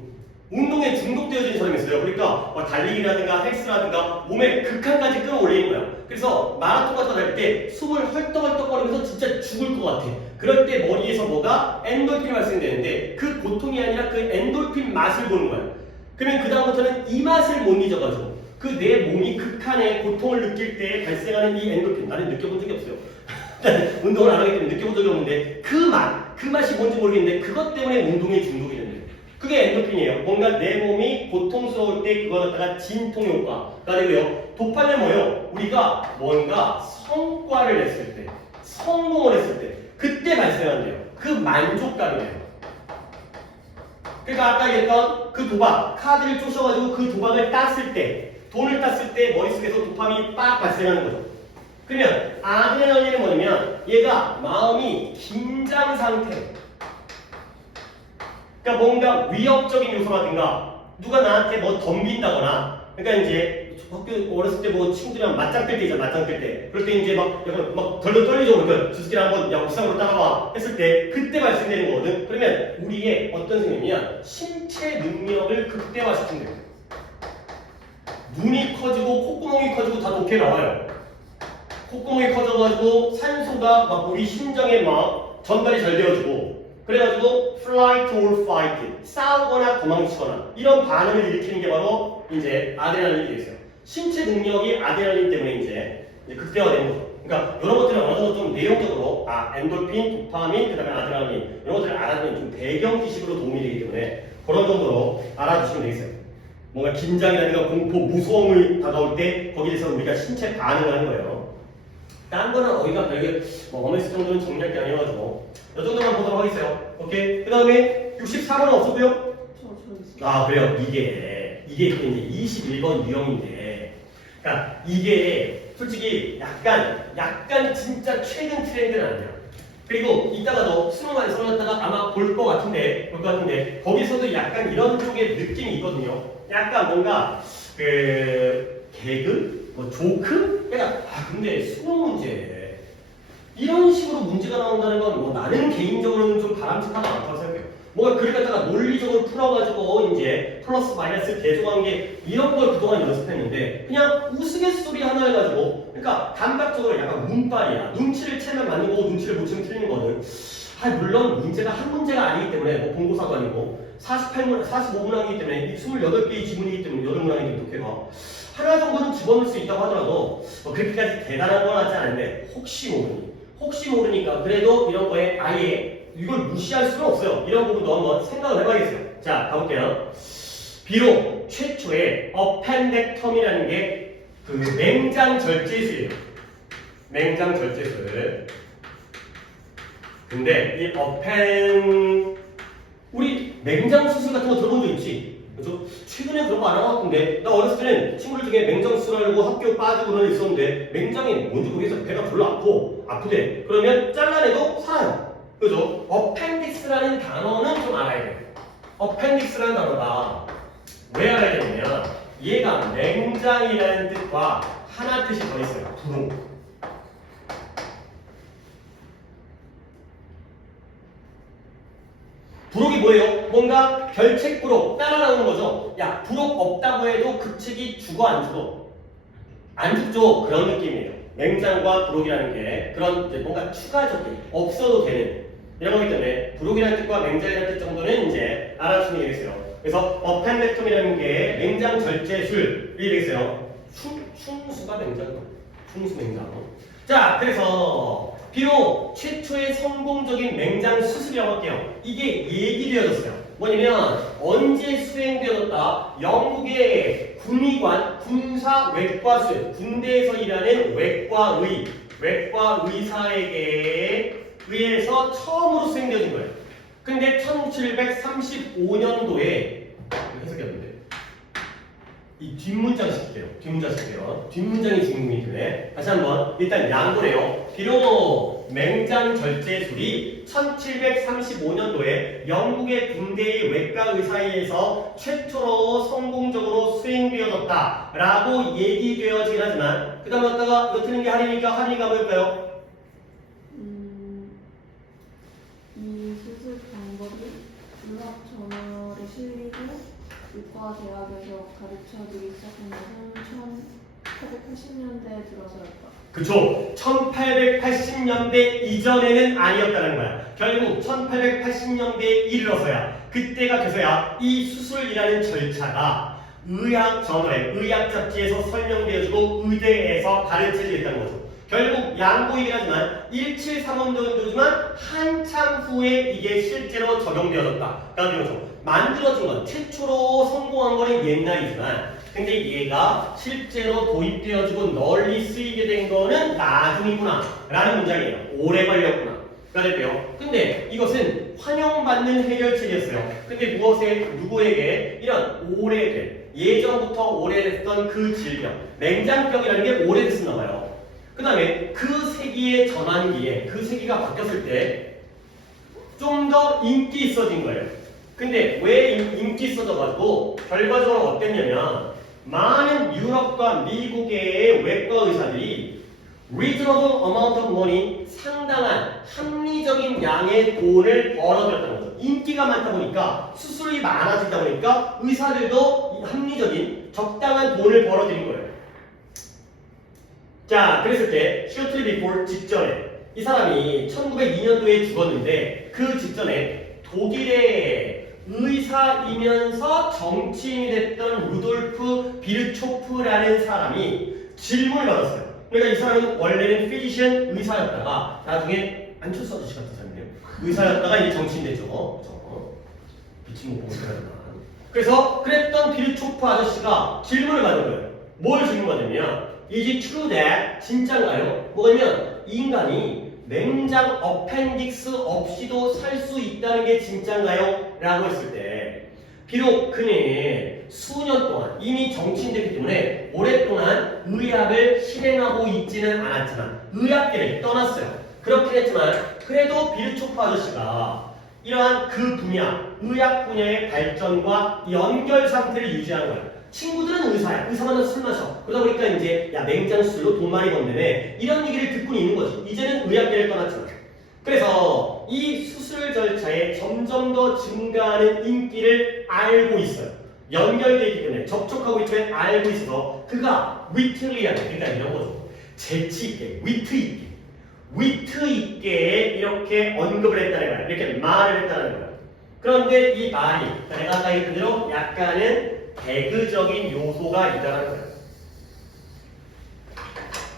운동에 중독되어진 사람이 있어요. 그러니까 뭐 달리기라든가 헬스라든가 몸에 극한까지 끌어올리는 거야. 그래서 마라톤 같은 거 할 때 숨을 헐떡헐떡거리면서 진짜 죽을 것 같아. 그럴 때 머리에서 뭐가 엔돌핀이 발생되는데 그 고통이 아니라 그 엔돌핀 맛을 보는 거야. 그러면 그 다음부터는 이 맛을 못 잊어가지고 그 내 몸이 극한의 고통을 느낄 때 발생하는 이 엔돌핀 나는 느껴본 적이 없어요. 운동을 안 하기 때문에 느껴본 적이 없는데 그 맛이 뭔지 모르겠는데 그것 때문에 운동에 중독이 된대요. 그게 엔도핀이에요. 뭔가 내 몸이 고통스러울 때 그거 갖다가 진통 효과가 되고요. 도파민은 뭐예요? 우리가 뭔가 성과를 냈을 때, 성공을 했을 때, 그때 발생한대요. 그 만족감이에요. 그러니까 아까 얘기했던 그 도박, 카드를 쪼셔가지고 그 도박을 땄을 때, 돈을 땄을 때 머릿속에서 도파민이 빡 발생하는 거죠. 그러면 아드레날린은 뭐냐면 얘가 마음이 긴장 상태. 그러니까 뭔가 위협적인 요소라든가 누가 나한테 뭐 덤빈다거나 그러니까 이제 학교 어렸을 때 뭐 친구들이랑 맞짱 뜰 때 있잖아, 맞짱 뜰 때. 그럴 때 이제 막 약간 막 덜덜 떨리죠. 그러니까 주스키랑 한번 야 옥상으로 따라와 했을 때 그때 발생되는 거거든. 그러면 우리의 어떤 생명이냐 신체 능력을 극대화시킨대. 눈이 커지고 콧구멍이 커지고 다 좋게 나와요. 콧구멍이 커져가지고 산소가 막 우리 심장에 막 전달이 잘 되어지고 그래가지고 flight or fight 싸우거나 도망치거나 이런 반응을 일으키는 게 바로 이제 아드레날린이 되겠어요. 신체 능력이 아드레날린 때문에 이제 극대화되는 거죠. 그러니까 이런 것들은 어느 정도 좀 내용적으로 엔돌핀, 도파민, 그다음에 아드레날린 이런 것들을 알아두면 좀 배경 지식으로 도움이 되기 때문에 그런 정도로 알아두시면 되겠어요. 뭔가 긴장이라든가 공포, 무서움이 다가올 때 거기에 대해서 우리가 신체 반응을 하는 거예요. 딴 거는 어디가 별게 뭐 어메스 정도는 정리할 게 아니어가지고 이 정도만 보도록 하겠어요. 오케이. 그 다음에 64번은 없었고요. 저 있어요. 아 그래요. 이게 또 이제 21번 유형인데, 그러니까 이게 솔직히 약간 진짜 최근 트렌드는 아니야. 그리고 이따가도 수능만 써놨다가 아마 볼 것 같은데 거기서도 약간 이런 쪽의 느낌이 있거든요. 약간 뭔가 그 개그, 뭐 조크, 그러니까 근데 수능 문제 이런 식으로 문제가 나온다는 건 뭐 나는 개인적으로는 좀 바람직하지 않다고 생각해요. 뭔가 그걸 갖다가 논리적으로 풀어가지고 이제 플러스 마이너스 대조관계 이런 걸 그동안 연습했는데 그냥 우스갯소리 하나 해가지고 그러니까 감각적으로 약간 문빨이야. 눈치를 채면 맞는 거고 눈치를 못 채면 틀리는 거는 물론 문제가 한 문제가 아니기 때문에 뭐 본고사도 아니고 45문항이기 때문에 28개의 지문이기 때문에 8문항이기 독해가 하나 정도는 집어넣을 수 있다고 하더라도 뭐 그렇게까지 대단한 건 하지 않은데 혹시 모르니까 그래도 이런 거에 아예 이걸 무시할 수는 없어요. 이런 부분도 한번 생각을 해봐야겠어요. 자, 가볼게요. 비록 최초의 어펜덱텀이라는 게 그 맹장 절제술이에요. 맹장 절제술. 근데 이 우리 맹장 수술 같은 거 들어본 적 있지? 그죠? 최근에 그런 거 안 하고 같은데 나 어렸을 때는 친구들 중에 맹장 수술하려고 학교 빠지고 그런 애 있었는데 맹장이 뭔지 모르겠어. 배가 별로 아프대. 그러면 잘라내도 살아요. 그죠? 어펜딕스라는 단어는 좀 알아야 돼요. 어펜딕스라는 단어가 왜 알아야 되냐면 얘가 맹장이라는 뜻과 하나 뜻이 더 있어요. 부록. 부록이 뭐예요? 뭔가 결책부록 따라 나오는 거죠. 야, 부록 없다고 해도 그 책이 죽어 안 죽어? 안 죽죠. 그런 느낌이에요. 맹장과 부록이라는 게 그런 이제 뭔가 추가적인 없어도 되는 이런 거기 때문에 부록이라는 뜻과 맹장이라는 뜻 정도는 이제 알아주시면 되겠어요. 그래서 어펜덱텀이라는 게 맹장 절제술이 되겠어요. 충수가 맹장, 충수 맹장. 자, 그래서 비록 최초의 성공적인 맹장 수술이라고 할게요. 이게 얘기되어졌어요. 뭐냐면 언제 수행되어졌다? 영국의 군의관, 군사외과술, 군대에서 일하는 외과 의사에게 의해서 처음으로 수행되어진 거예요. 근데 1735년도에 해석해봤는데 이 뒷문장 시킬게요. 뒷문장이 주인공이기 때문에 다시 한번 일단 양보네요. 비록 맹장 절제술이 1735년도에 영국의 군대의 외과 의사에 의해서 최초로 성공적으로 수행되어졌다라고 얘기되어지긴 하지만 그 다음에 왔다가 이거 틀린 게 할인이니까 할인이가 뭘까요? 이 수술 방법이 의학 저널에 실리고 의과대학에서 가르쳐주기 시작한 것은 1880년대에 들어서였다. 그쵸. 1880년대 이전에는 아니었다는 거야. 결국 1880년대에 이르러서야 그때가 돼서야 이 수술이라는 절차가 의학 저널에 의학 잡지에서 설명되어지고 의대에서 가르쳐지겠다는 거죠. 결국 양보이긴 하지만 1735년도지만 한참 후에 이게 실제로 적용되어졌다. 라는 거죠. 만들어진 건 최초로 성공한 거는 옛날이지만 근데 얘가 실제로 도입되어지고 널리 쓰이게 된 거는 나중이구나 라는 문장이에요. 오래 걸렸구나 가 될게요. 근데 이것은 환영받는 해결책이었어요. 근데 누구에게 이런 오래된 예전부터 오래됐던 그 질병 맹장병이라는 게 오래됐었나 봐요. 그 다음에 그 세기의 전환기에 그 세기가 바뀌었을 때 좀 더 인기 있어진 거예요. 근데 왜 인기 있어져가지고 결과적으로 어땠냐면 많은 유럽과 미국의 외과 의사들이 reasonable amount of money, 상당한 합리적인 양의 돈을 벌어들였다는 거죠. 인기가 많다 보니까 수술이 많아지다 보니까 의사들도 합리적인 적당한 돈을 벌어들인 거예요. 자, 그랬을 때 shortly before 직전에 이 사람이 1902년도에 죽었는데 그 직전에 독일의 의사이면서 정치인이 됐던 루돌프 비르초프라는 사람이 질문을 받았어요. 그러니까 이 사람은 원래는 피지션 의사였다가 나중에 안철수 아저씨 같은 사람이에요. 의사였다가 이제 정치인 됐죠. 그렇죠? 미친 못 보고 있어야지만. 그래서 그랬던 비르초프 아저씨가 질문을 받은 거예요. 뭘 질문받냐면 Is it true that 진짜인가요? 뭐냐면 인간이 맹장 어펜딕스 없이도 살 수 있다는 게 진짜인가요? 라고 했을 때 비록 그는 수년 동안 이미 정치인 됐기 때문에 오랫동안 의학을 실행하고 있지는 않았지만 의학계를 떠났어요. 그렇긴 했지만 그래도 비르초프 아저씨가 이러한 그 분야, 의학 분야의 발전과 연결 상태를 유지하는 거예요. 친구들은 의사야. 의사만은 술 마셔. 그러다 보니까 이제 야 맹장 수술로 돈 많이 번다며 이런 얘기를 듣고 있는 거지. 이제는 의학계를 떠났지만. 그래서 이 수술 절차에 점점 더 증가하는 인기를 알고 있어요. 연결되어 있기 때문에 접촉하고 있기 때문에 알고 있어서 그가 위틀리하게 그러니까 이런 거죠. 재치 있게, 위트 있게 이렇게 언급을 했다는 거야. 이렇게 말을 했다는 거야. 그런데 이 말이 내가 아까 얘기한 대로 약간은 개그적인 요소가 있다는 거예요.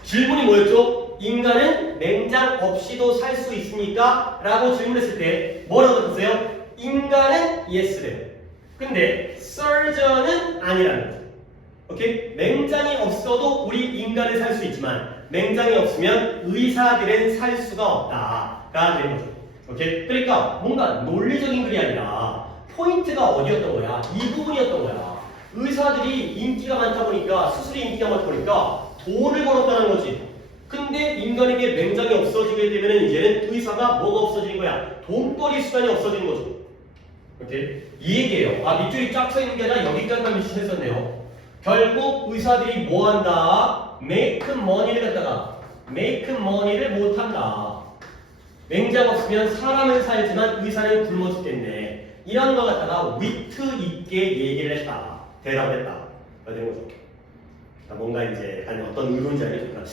질문이 뭐였죠? 인간은 맹장 없이도 살 수 있습니까? 라고 질문했을 때 뭐라고 했어요? 인간은 yes래요. 근데 surgeon은 아니라는 거죠. 오케이? 맹장이 없어도 우리 인간은 살 수 있지만 맹장이 없으면 의사들은 살 수가 없다가 되는 거죠. 오케이? 그러니까 뭔가 논리적인 글이 아니라 포인트가 어디였던 거야? 이 부분이었던 거야. 의사들이 인기가 많다 보니까 수술이 인기가 많다 보니까 돈을 벌었다는 거지. 근데 인간에게 맹장이 없어지게 되면 이제는 의사가 뭐가 없어지는 거야? 돈벌이 수단이 없어지는 거죠. 오케이? 이 얘기예요. 아 밑줄이 쫙 서 있는 게 아니라 여기까지만 미치했었네요. 결국 의사들이 뭐 한다? make money를 갖다가 make money를 못 한다. 맹장 없으면 사람은 살지만 의사는 굶어 죽겠네. 이런 거 갖다가 위트 있게 얘기를 했다. 대답을 했다. 되는 거죠. 뭔가 이제 아니 어떤 의론지 알려줄까?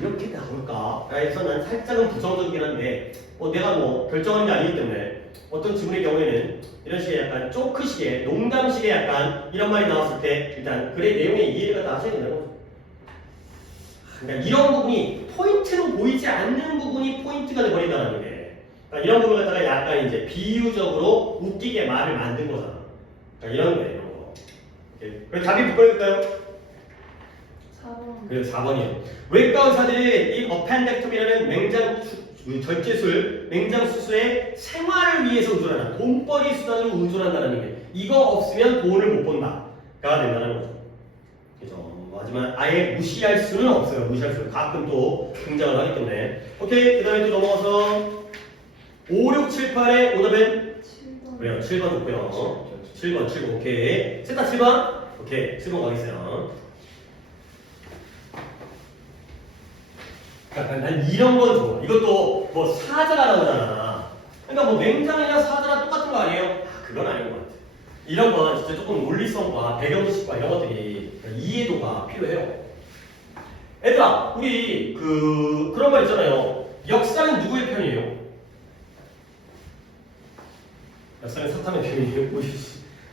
이렇게 나올까? 그래서 난 살짝은 부정적이긴 한데 내가 뭐 결정하는 게 아니기 때문에 어떤 지문의 경우에는 이런 식의 약간 조크식의 농담식의 약간 이런 말이 나왔을 때 일단 글의 내용의 이해가 다 하셔야 된다는 거죠. 그러니까 이런 부분이 포인트로 보이지 않는 부분이 포인트가 돼버린다는 게 그러니까 이런 부분을 갖다가 약간 이제 비유적으로 웃기게 말을 만든 거잖아. 그러니까 이런 거예요. 이런 거. 그래서 답이 뭐일까요? 4번. 그래서 4번이에요. 외과 의사들이 이 어펜덱토미라는 맹장 절제술, 맹장 수술의 생활을 위해서 의존한다. 돈벌이 수단으로 의존한다는 게 이거 없으면 돈을 못 번다가 된다는 거죠. 그죠? 하지만 아예 무시할 수는 없어요. 무시할 수는 가끔 또 등장을 하기 때문에. 오케이. 그 다음에 또 넘어가서 5, 6, 7, 8의 오답은 7번. 그래요. 7번 좋고요. 7번. 오케이. 셋 다 7번? 오케이. 7번 가겠어요. 난 이런 건 좋아. 이것도 뭐 사자가 나오잖아. 그러니까 뭐 맹장이나 사자랑 똑같은 거 아니에요? 그건 아닌 것 같아. 이런 건 진짜 조금 논리성과 배경지식과 이런 것들이 이해도가 필요해요. 얘들아, 우리 그런 말 있잖아요. 역사는 누구의 편이에요? 역사는 사탄의 편이에요.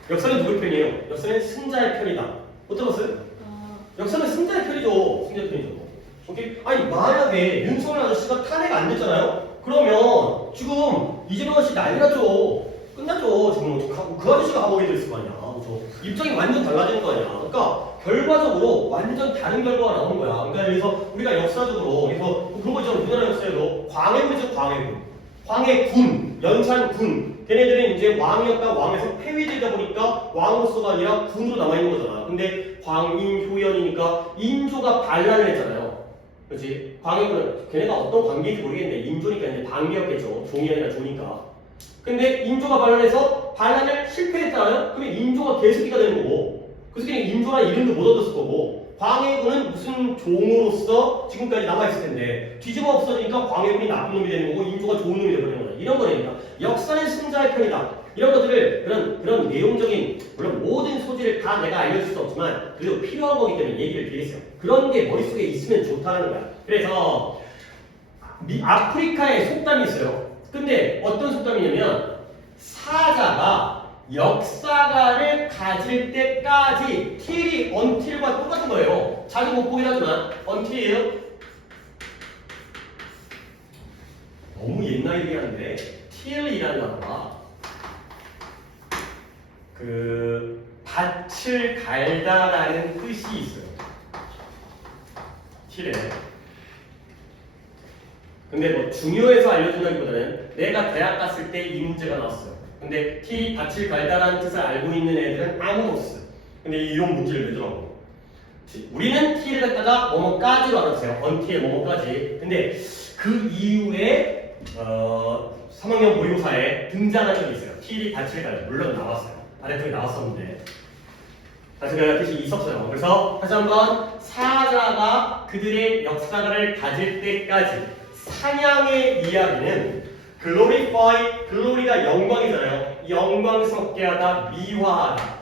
역사는 누구의 편이에요? 역사는 승자의 편이다. 못 들었어요? 역사는 승자의 편이죠. 승자의 편이죠. 오케이? 아니 만약에 윤석열 아저씨가 탄핵 안 됐잖아요? 그러면 지금 이재명 아저씨 난리 나죠. 끝나죠. 지금 그 아저씨가 감옥에 들었을 거 아니야. 그렇죠? 입장이 완전 달라지는 거 아니야. 그러니까 결과적으로 완전 다른 결과가 나오는 거야. 그러니까 그래서 우리가 역사적으로 그래서 그런 거 있잖아. 우리나라 역사에도 광해군이죠. 광해군, 연산군. 걔네들은 이제 왕이었다 왕에서 폐위되다 보니까 왕으로서가 아니라 군으로 남아있는 거잖아. 근데 광인, 효연이니까 인조가 반란을 했잖아요. 그렇지? 광해군은 걔네가 어떤 관계인지 모르겠는데 인조니까 이제 반기였겠죠. 종이 아니라 조니까. 근데 인조가 반란해서 반란을 실패했잖아요. 그러면 인조가 개새끼가 되는 거고 그 새끼는 인조라는 이름도 못 얻었을 거고 광해군은 무슨 종으로서 지금까지 남아있을 텐데 뒤집어 없어지니까 광해군이 나쁜 놈이 되는 거고 인조가 좋은 놈이 되는 거다. 이런 거니까 역사는 승자의 편이다. 이런 것들을 그런 내용적인 물론 모든 소지를 다 내가 알려줄 수 없지만 그래도 필요한 거기 때문에 얘기를 드리겠어요. 그런 게 머릿속에 있으면 좋다는 거야. 그래서 아프리카에 속담이 있어요. 근데 어떤 속담이냐면 사자가 역사가를 가질 때까지 til이 until과 똑같은 거예요. 자주 못 보긴 하지만 until 너무 옛날 얘기하는데 till이라는 단어가 그 밭을 갈다라는 뜻이 있어요. till에. 근데 뭐 중요해서 알려준다기보다는 내가 대학 갔을 때 이 문제가 나왔어요. 근데 till이 밭을 갈다라는 뜻을 알고 있는 애들은 아무도 없어요. 근데 이런 문제를 내더라고. 우리는 till을 갖다가 뭐뭐까지로 알았어요. until 뭐뭐까지. 근데 그 이후에 3학년 모의고사에 등장한 적이 있어요. till이 밭을 갈다. 물론 나왔어요. 아래쪽에 나왔었는데 밭을 갈다 뜻이 있었어요. 그래서 다시 한번 사자가 그들의 역사가를 가질 때까지 사냥의 이야기는 glorify, glory가 영광이잖아요. 영광스럽게 하다, 미화하다.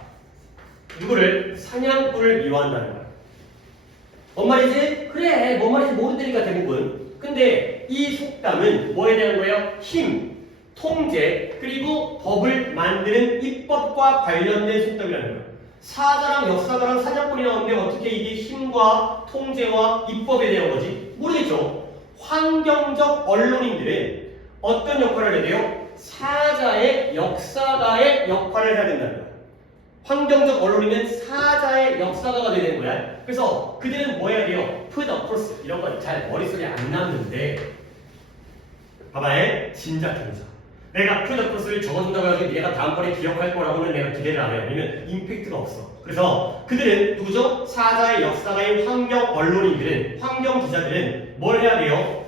누구를? 사냥꾼을 미화한다는 거야. 뭔 말이지? 그래, 뭔 말인지 모른다니까 대부분. 근데 이 속담은 뭐에 대한 거예요? 힘, 통제, 그리고 법을 만드는 입법과 관련된 속담이라는 거예요. 사자랑 역사가랑 사냥꾼이 나오는데 어떻게 이게 힘과 통제와 입법에 대한 거지? 모르겠죠. 환경적 언론인들은 어떤 역할을 해야 돼요? 사자의 역사가의 역할을 해야 된다는 거야. 환경적 언론인은 사자의 역사가가 되는 거야. 그래서 그들은 뭐 해야 돼요? put across 이런 건 잘 머릿속에 안 남는데 봐봐요. 진작해보자. 내가 put across를 적어준다고 해가지고 얘가 다음번에 기억할 거라고는 내가 기대를 안 해요. 왜냐면 임팩트가 없어. 그래서 그들은 누구죠? 사자의 역사가인 환경 언론인들은 환경 기자들은 뭘 해야 돼요?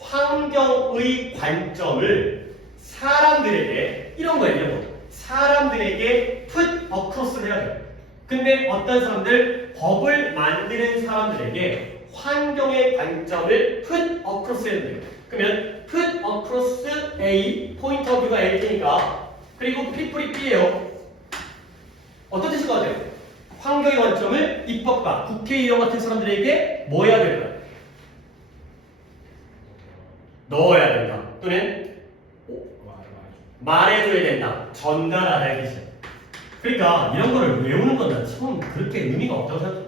환경의 관점을 사람들에게 이런 거예요. 이런 거. 사람들에게 put across를 해야 돼요. 근데 어떤 사람들 법을 만드는 사람들에게 환경의 관점을 put across 해야 돼요. 그러면 put across A point of view가 A일 테니까 그리고 people이 B예요. 어떤 뜻일 것 같아요? 환경의 관점을 입법가, 국회의원 같은 사람들에게 뭐 해야 될까요? 넣어야 된다. 또는 말해줘야 된다. 전달하라는 뜻이야. 그러니까 이런 거를 외우는 건 난 처음 그렇게 의미가 없다고 생각해.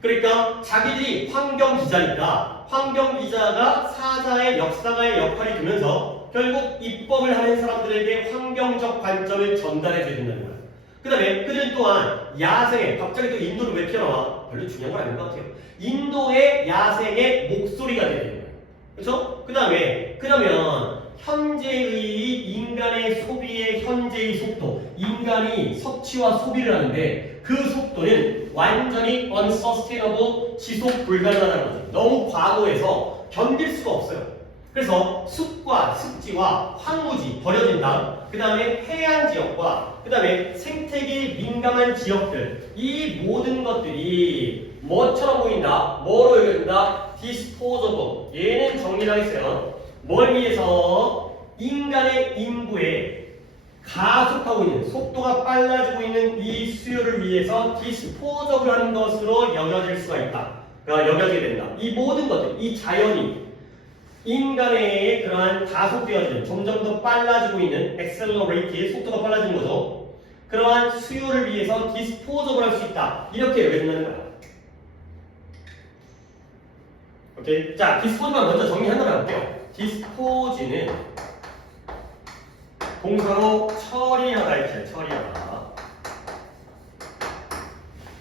그러니까 자기들이 환경 기자니까 환경 기자가 사자의 역사가의 역할이 되면서 결국 입법을 하는 사람들에게 환경적 관점을 전달해줘야 된다는 거야. 그 다음에 그들은 또한 야생에 갑자기 또 인도를 왜 튀어나와? 별로 중요한 건 아닌 것 같아요. 인도의 야생의 목소리가 되는 거예요. 그렇죠? 그러면 현재의 인간의 소비의 현재의 속도, 인간이 섭취와 소비를 하는데 그 속도는 완전히 unsustainable, 지속 불가능하다는 거죠. 너무 과도해서 견딜 수가 없어요. 그래서 숲과 습지와 황무지 버려진다. 그 다음에 해안 지역과 그 다음에 생태계에 민감한 지역들, 이 모든 것들이 뭐처럼 보인다? 뭐로 여겨진다? disposable. 얘는 정리를 하겠어요. 뭘 위해서? 인간의 인구에 가속하고 있는, 속도가 빨라지고 있는 이 수요를 위해서 disposable 하는 것으로 여겨질 수가 있다. 그러니까 여겨지게 된다. 이 모든 것들, 이 자연이 인간의 그러한 가속되어지는, 점점 더 빨라지고 있는 accelerate, 속도가 빨라지는 거죠. 그러한 수요를 위해서 disposable 할 수 있다. 이렇게 여겨진다는 거야. 오케이. 자, dispose만 먼저 정리 하나만 할게요. dispose는 동사로 처리하다 이렇게 처리하다.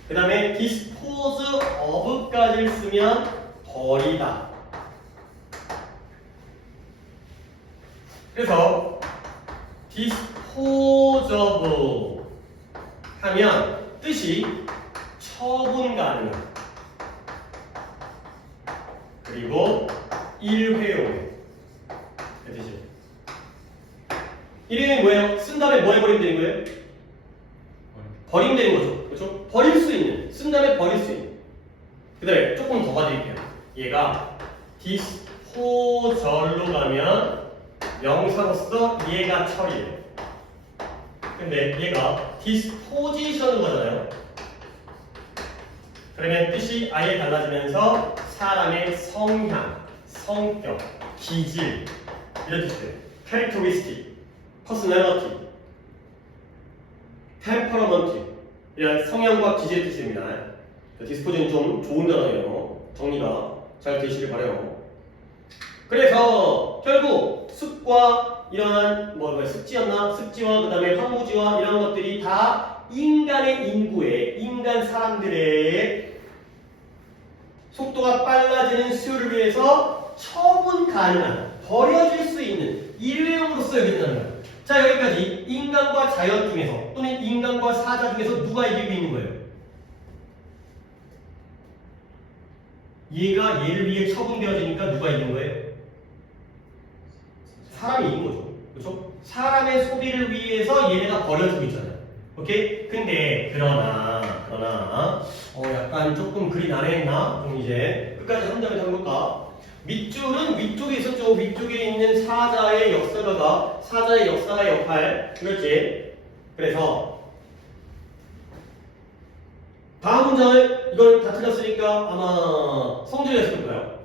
그 다음에 dispose of까지를 쓰면 버리다. 그래서 disposable 하면 뜻이 처분 가능 그리고 일회용 그 뜻이 이름이 뭐예요? 쓴 다음에 뭐 해버리면 되는 거예요? 버리면 되는 거죠. 그렇죠? 버릴 수 있는, 쓴 다음에 버릴 수 있는. 그 다음에 조금 더 봐드릴게요. 얘가 디스포절로 가면 명사로서 얘가 처리예요. 근데 얘가 디스포지션으로 가잖아요. 그러면 뜻이 아예 달라지면서 사람의 성향, 성격, 기질 이런 뜻이에요. characteristic, personality, temperament 이런 성향과 기질의 뜻입니다. 디스포즈는 좀 좋은 단어예요. 정리가 잘 되시길 바라요. 그래서 결국 습과 이러한 습지였나? 습지와 그 다음에 황무지와 이런 것들이 다 인간의 인구에 인간 사람들의 속도가 빨라지는 수요를 위해서 처분 가능한 버려질 수 있는 일회용으로서 여겨진다는 거예요. 자 여기까지 인간과 자연 중에서 또는 인간과 사자 중에서 누가 이기고 있는 거예요? 얘가 얘를 위해 처분되어지니까 누가 이긴 거예요? 사람이 이긴 거죠. 그렇죠? 사람의 소비를 위해서 얘네가 버려지고 있잖아요. 오케이? 근데 그러나 약간 조금 글이 난해했나? 그럼 이제 끝까지 한 장을 해볼까? 밑줄은 위쪽에 있었죠. 위쪽에 있는 사자의 역사가 사자의 역사의 역할 그렇지? 그래서 다음 문장을 이걸 다 틀렸으니까 아마 성질이었을 거예요.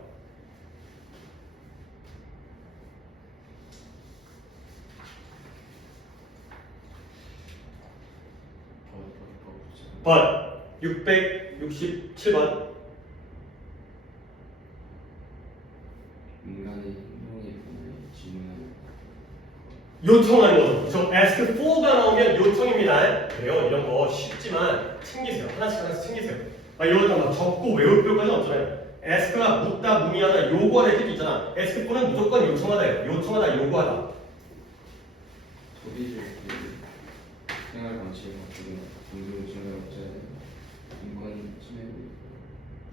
번 667번 인간의 행동에 관한 질문하는 요청하는 거죠. 그렇죠? ask for가 나오면 요청입니다. 그래요. 이런 거 쉽지만 챙기세요. 하나씩 챙기세요. 이런 거 막 적고 외울 필요까지 없잖아요. ask가 묻다, 문의하다, 요구하는 뜻이 있잖아. ask for는 무조건 요청하다예요. 요청하다, 요구하다. 소비를 생활 방식을 바꾸고 공동 생활을 없애야 되는 인권 침해를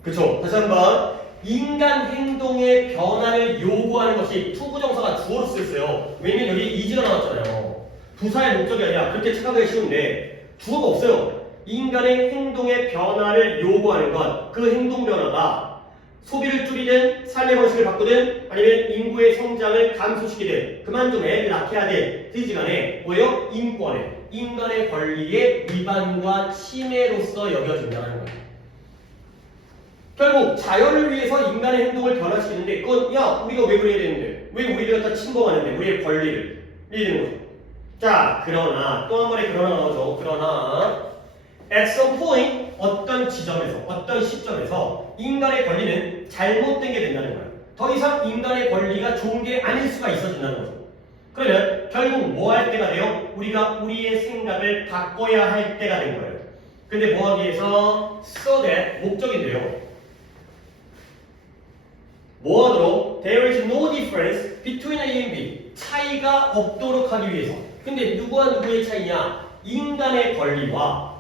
그렇죠. 다시 한번 인간 행동의 변화를 요구하는 것이 투부정사가 주어로 쓰였어요. 왜냐면 여기 이지가 나왔잖아요. 부사의 목적이 아니라 그렇게 착각하기 쉬운데 주어가 없어요. 인간의 행동의 변화를 요구하는 것, 그 행동 변화가 소비를 줄이든 삶의 방식을 바꾸든 아니면 인구의 성장을 감소시키든 그만 좀 애를 낳게 하든 뜻이간에 뭐예요? 인권에 인간의 권리의 위반과 침해로서 여겨진다는 거예요. 결국 자연을 위해서 인간의 행동을 변화시키는데 그건 야 우리가 왜 그래야 되는데 왜 우리를 갖다 침범하는데 우리의 권리를 이러는 거죠. 자 그러나 또 한 번의 그러나 나오죠. 그러나 at some point 어떤 지점에서 어떤 시점에서 인간의 권리는 잘못된 게 된다는 거예요. 더 이상 인간의 권리가 좋은 게 아닐 수가 있어진다는 거죠. 그러면 결국 뭐 할 때가 돼요? 우리가 우리의 생각을 바꿔야 할 때가 된 거예요. 근데 뭐 하기 위해서 so that 목적인데요. 뭐 하도록? There is no difference between A and B. 차이가 없도록 하기 위해서. 근데 누구와 누구의 차이냐? 인간의 권리와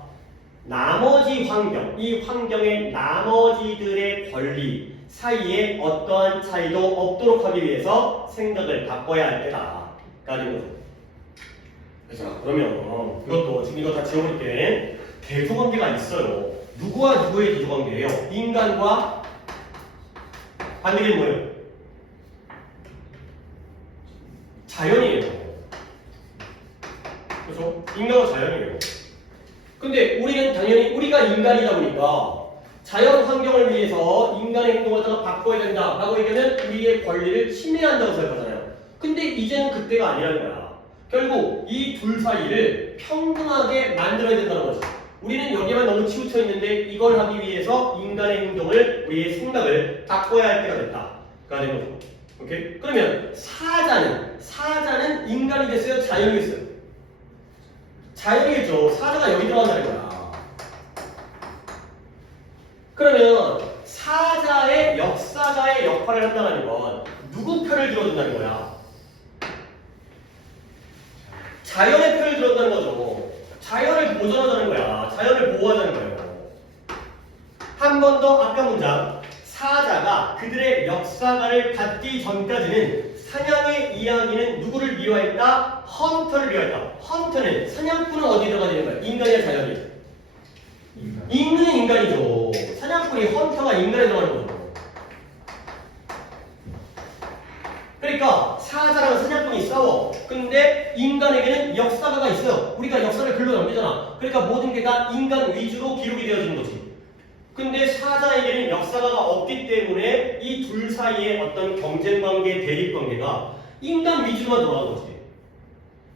나머지 환경, 이 환경의 나머지들의 권리 사이에 어떠한 차이도 없도록 하기 위해서 생각을 바꿔야 할 때다. 가는 거죠. 자, 그러면 이것도 지금 이거 다 지워볼게. 대조관계가 있어요. 누구와 누구의 대조관계예요? 인간과 반대는 뭐예요? 자연이에요. 그렇죠? 인간과 자연이에요. 근데 우리는 당연히 우리가 인간이다 보니까 자연 환경을 위해서 인간의 행동을 다 바꿔야 된다라고 얘기하면 우리의 권리를 침해한다고 생각하잖아요. 근데 이제는 그때가 아니라는 거야. 결국 이 둘 사이를 평등하게 만들어야 된다는 거지. 우리는 여기만 너무 치우쳐 있는데 이걸 하기 위해서 인간의 행동을 우리의 생각을 바꿔야 할 때가 됐다가 된 거죠. 오케이? 그러면 사자는 인간이 됐어요? 자연이 됐어요? 자연이겠죠. 사자가 여기 들어간다는 거야. 그러면 사자의 역사자의 역할을 한다는 건 누구 편을 들어준다는 거야? 자연의 편을 들어준다는 거죠. 자연을 보존하자는 거야. 자연을 보호하자는 거예요. 한 번 더 아까 문장 사자가 그들의 역사가를 갖기 전까지는 사냥의 이야기는 누구를 미화했다? 헌터를 미화했다. 헌터는 사냥꾼은 어디에 들어가 되는 거야? 인간이야 자연이? 인간은 인간이죠. 사냥꾼이 헌터가 인간에 들어가는 거죠. 그러니까 사자랑 사냥꾼이 싸워. 근데 인간에게는 역사가가 있어요. 우리가 역사를 글로 남기잖아. 그러니까 모든 게 다 인간 위주로 기록이 되어지는 거지. 근데 사자에게는 역사가가 없기 때문에 이 둘 사이의 어떤 경쟁관계, 대립관계가 인간 위주로만 돌아가는 거지.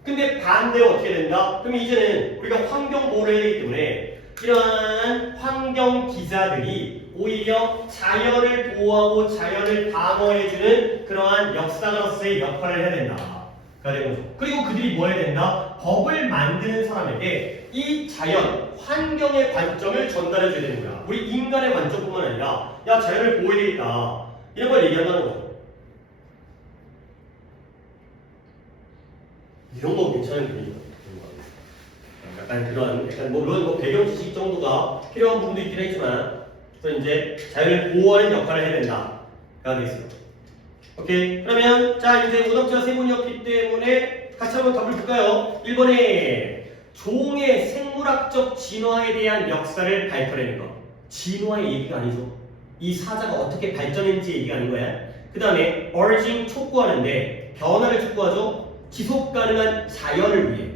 근데 반대로 어떻게 된다? 그럼 이제는 우리가 환경 보호를 해야 되기 때문에 이러한 환경 기자들이 오히려 자연을 보호하고 자연을 방어해주는 그러한 역사가로서의 역할을 해야 된다. 가 되는 거죠. 그리고 그들이 뭐 해야 된다? 법을 만드는 사람에게 이 자연, 환경의 관점을 전달해줘야 되는 거야. 우리 인간의 관점뿐만 아니라 야 자연을 보호해야 되겠다. 이런 걸 얘기한다는 거죠. 이런 거 괜찮은 분위기가 약간 그런 약간 뭐 물론 뭐 배경 지식 정도가 필요한 부분도 있긴 했지만 그래서 이제 자연을 보호하는 역할을 해야 된다가 되겠습니다. 오케이. 그러면 자 이제 오답자 세 분이었기 때문에 같이 한번 답을 볼까요? 1번에 종의 생물학적 진화에 대한 역사를 발표하는 것. 진화의 얘기가 아니죠. 이 사자가 어떻게 발전했는지 얘기가 아닌 거야. 그 다음에 urging 촉구하는데 변화를 촉구하죠. 지속 가능한 자연을 위해.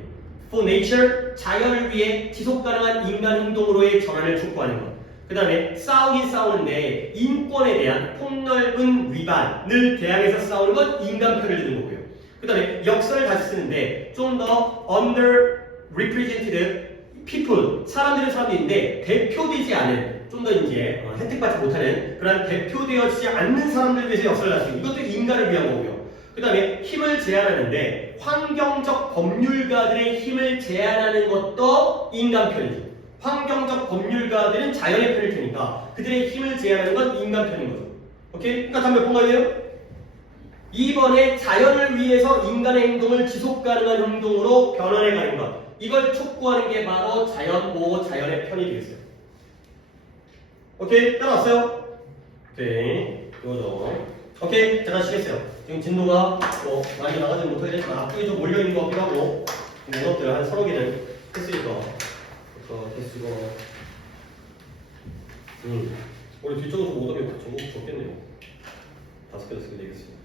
For nature 자연을 위해 지속 가능한 인간 행동으로의 전환을 촉구하는 것. 그 다음에 싸우긴 싸우는데 인권에 대한 폭넓은 위반을 대항해서 싸우는 건 인간 편을 드는 거고요. 그 다음에 역사를 다시 쓰는데 좀 더 underrepresented people 사람들은 사람들인데 대표되지 않은 좀 더 이제 혜택받지 못하는 그런 대표되어지지 않는 사람들을 위해서 역사를 다시 이것도 인간을 위한 거고요. 그 다음에 힘을 제한하는데 환경적 법률가들의 힘을 제한하는 것도 인간 편이죠. 환경적 법률가들은 자연의 편일 테니까 그들의 힘을 제한하는 건 인간 편인 거죠. 오케이? 그러니까 답을 뭔가 돼요? 2번에 자연을 위해서 인간의 행동을 지속 가능한 행동으로 변환해 가는 것. 이걸 촉구하는 게 바로 자연 보호, 자연의 편이 되겠어요. 오케이? 따라왔어요? 오케이. 이거죠. 오케이. 자, 쉬겠어요. 지금 진도가 뭐 많이 나가지 못하게 됐지만 앞쪽에 좀 몰려있는 것 같기도 하고 문법들을 한 서너 개는 했으니까 개수가 우리 뒤쪽으로 좀 오답이 적겠네요. 5개 더 쓰게 되겠습니다.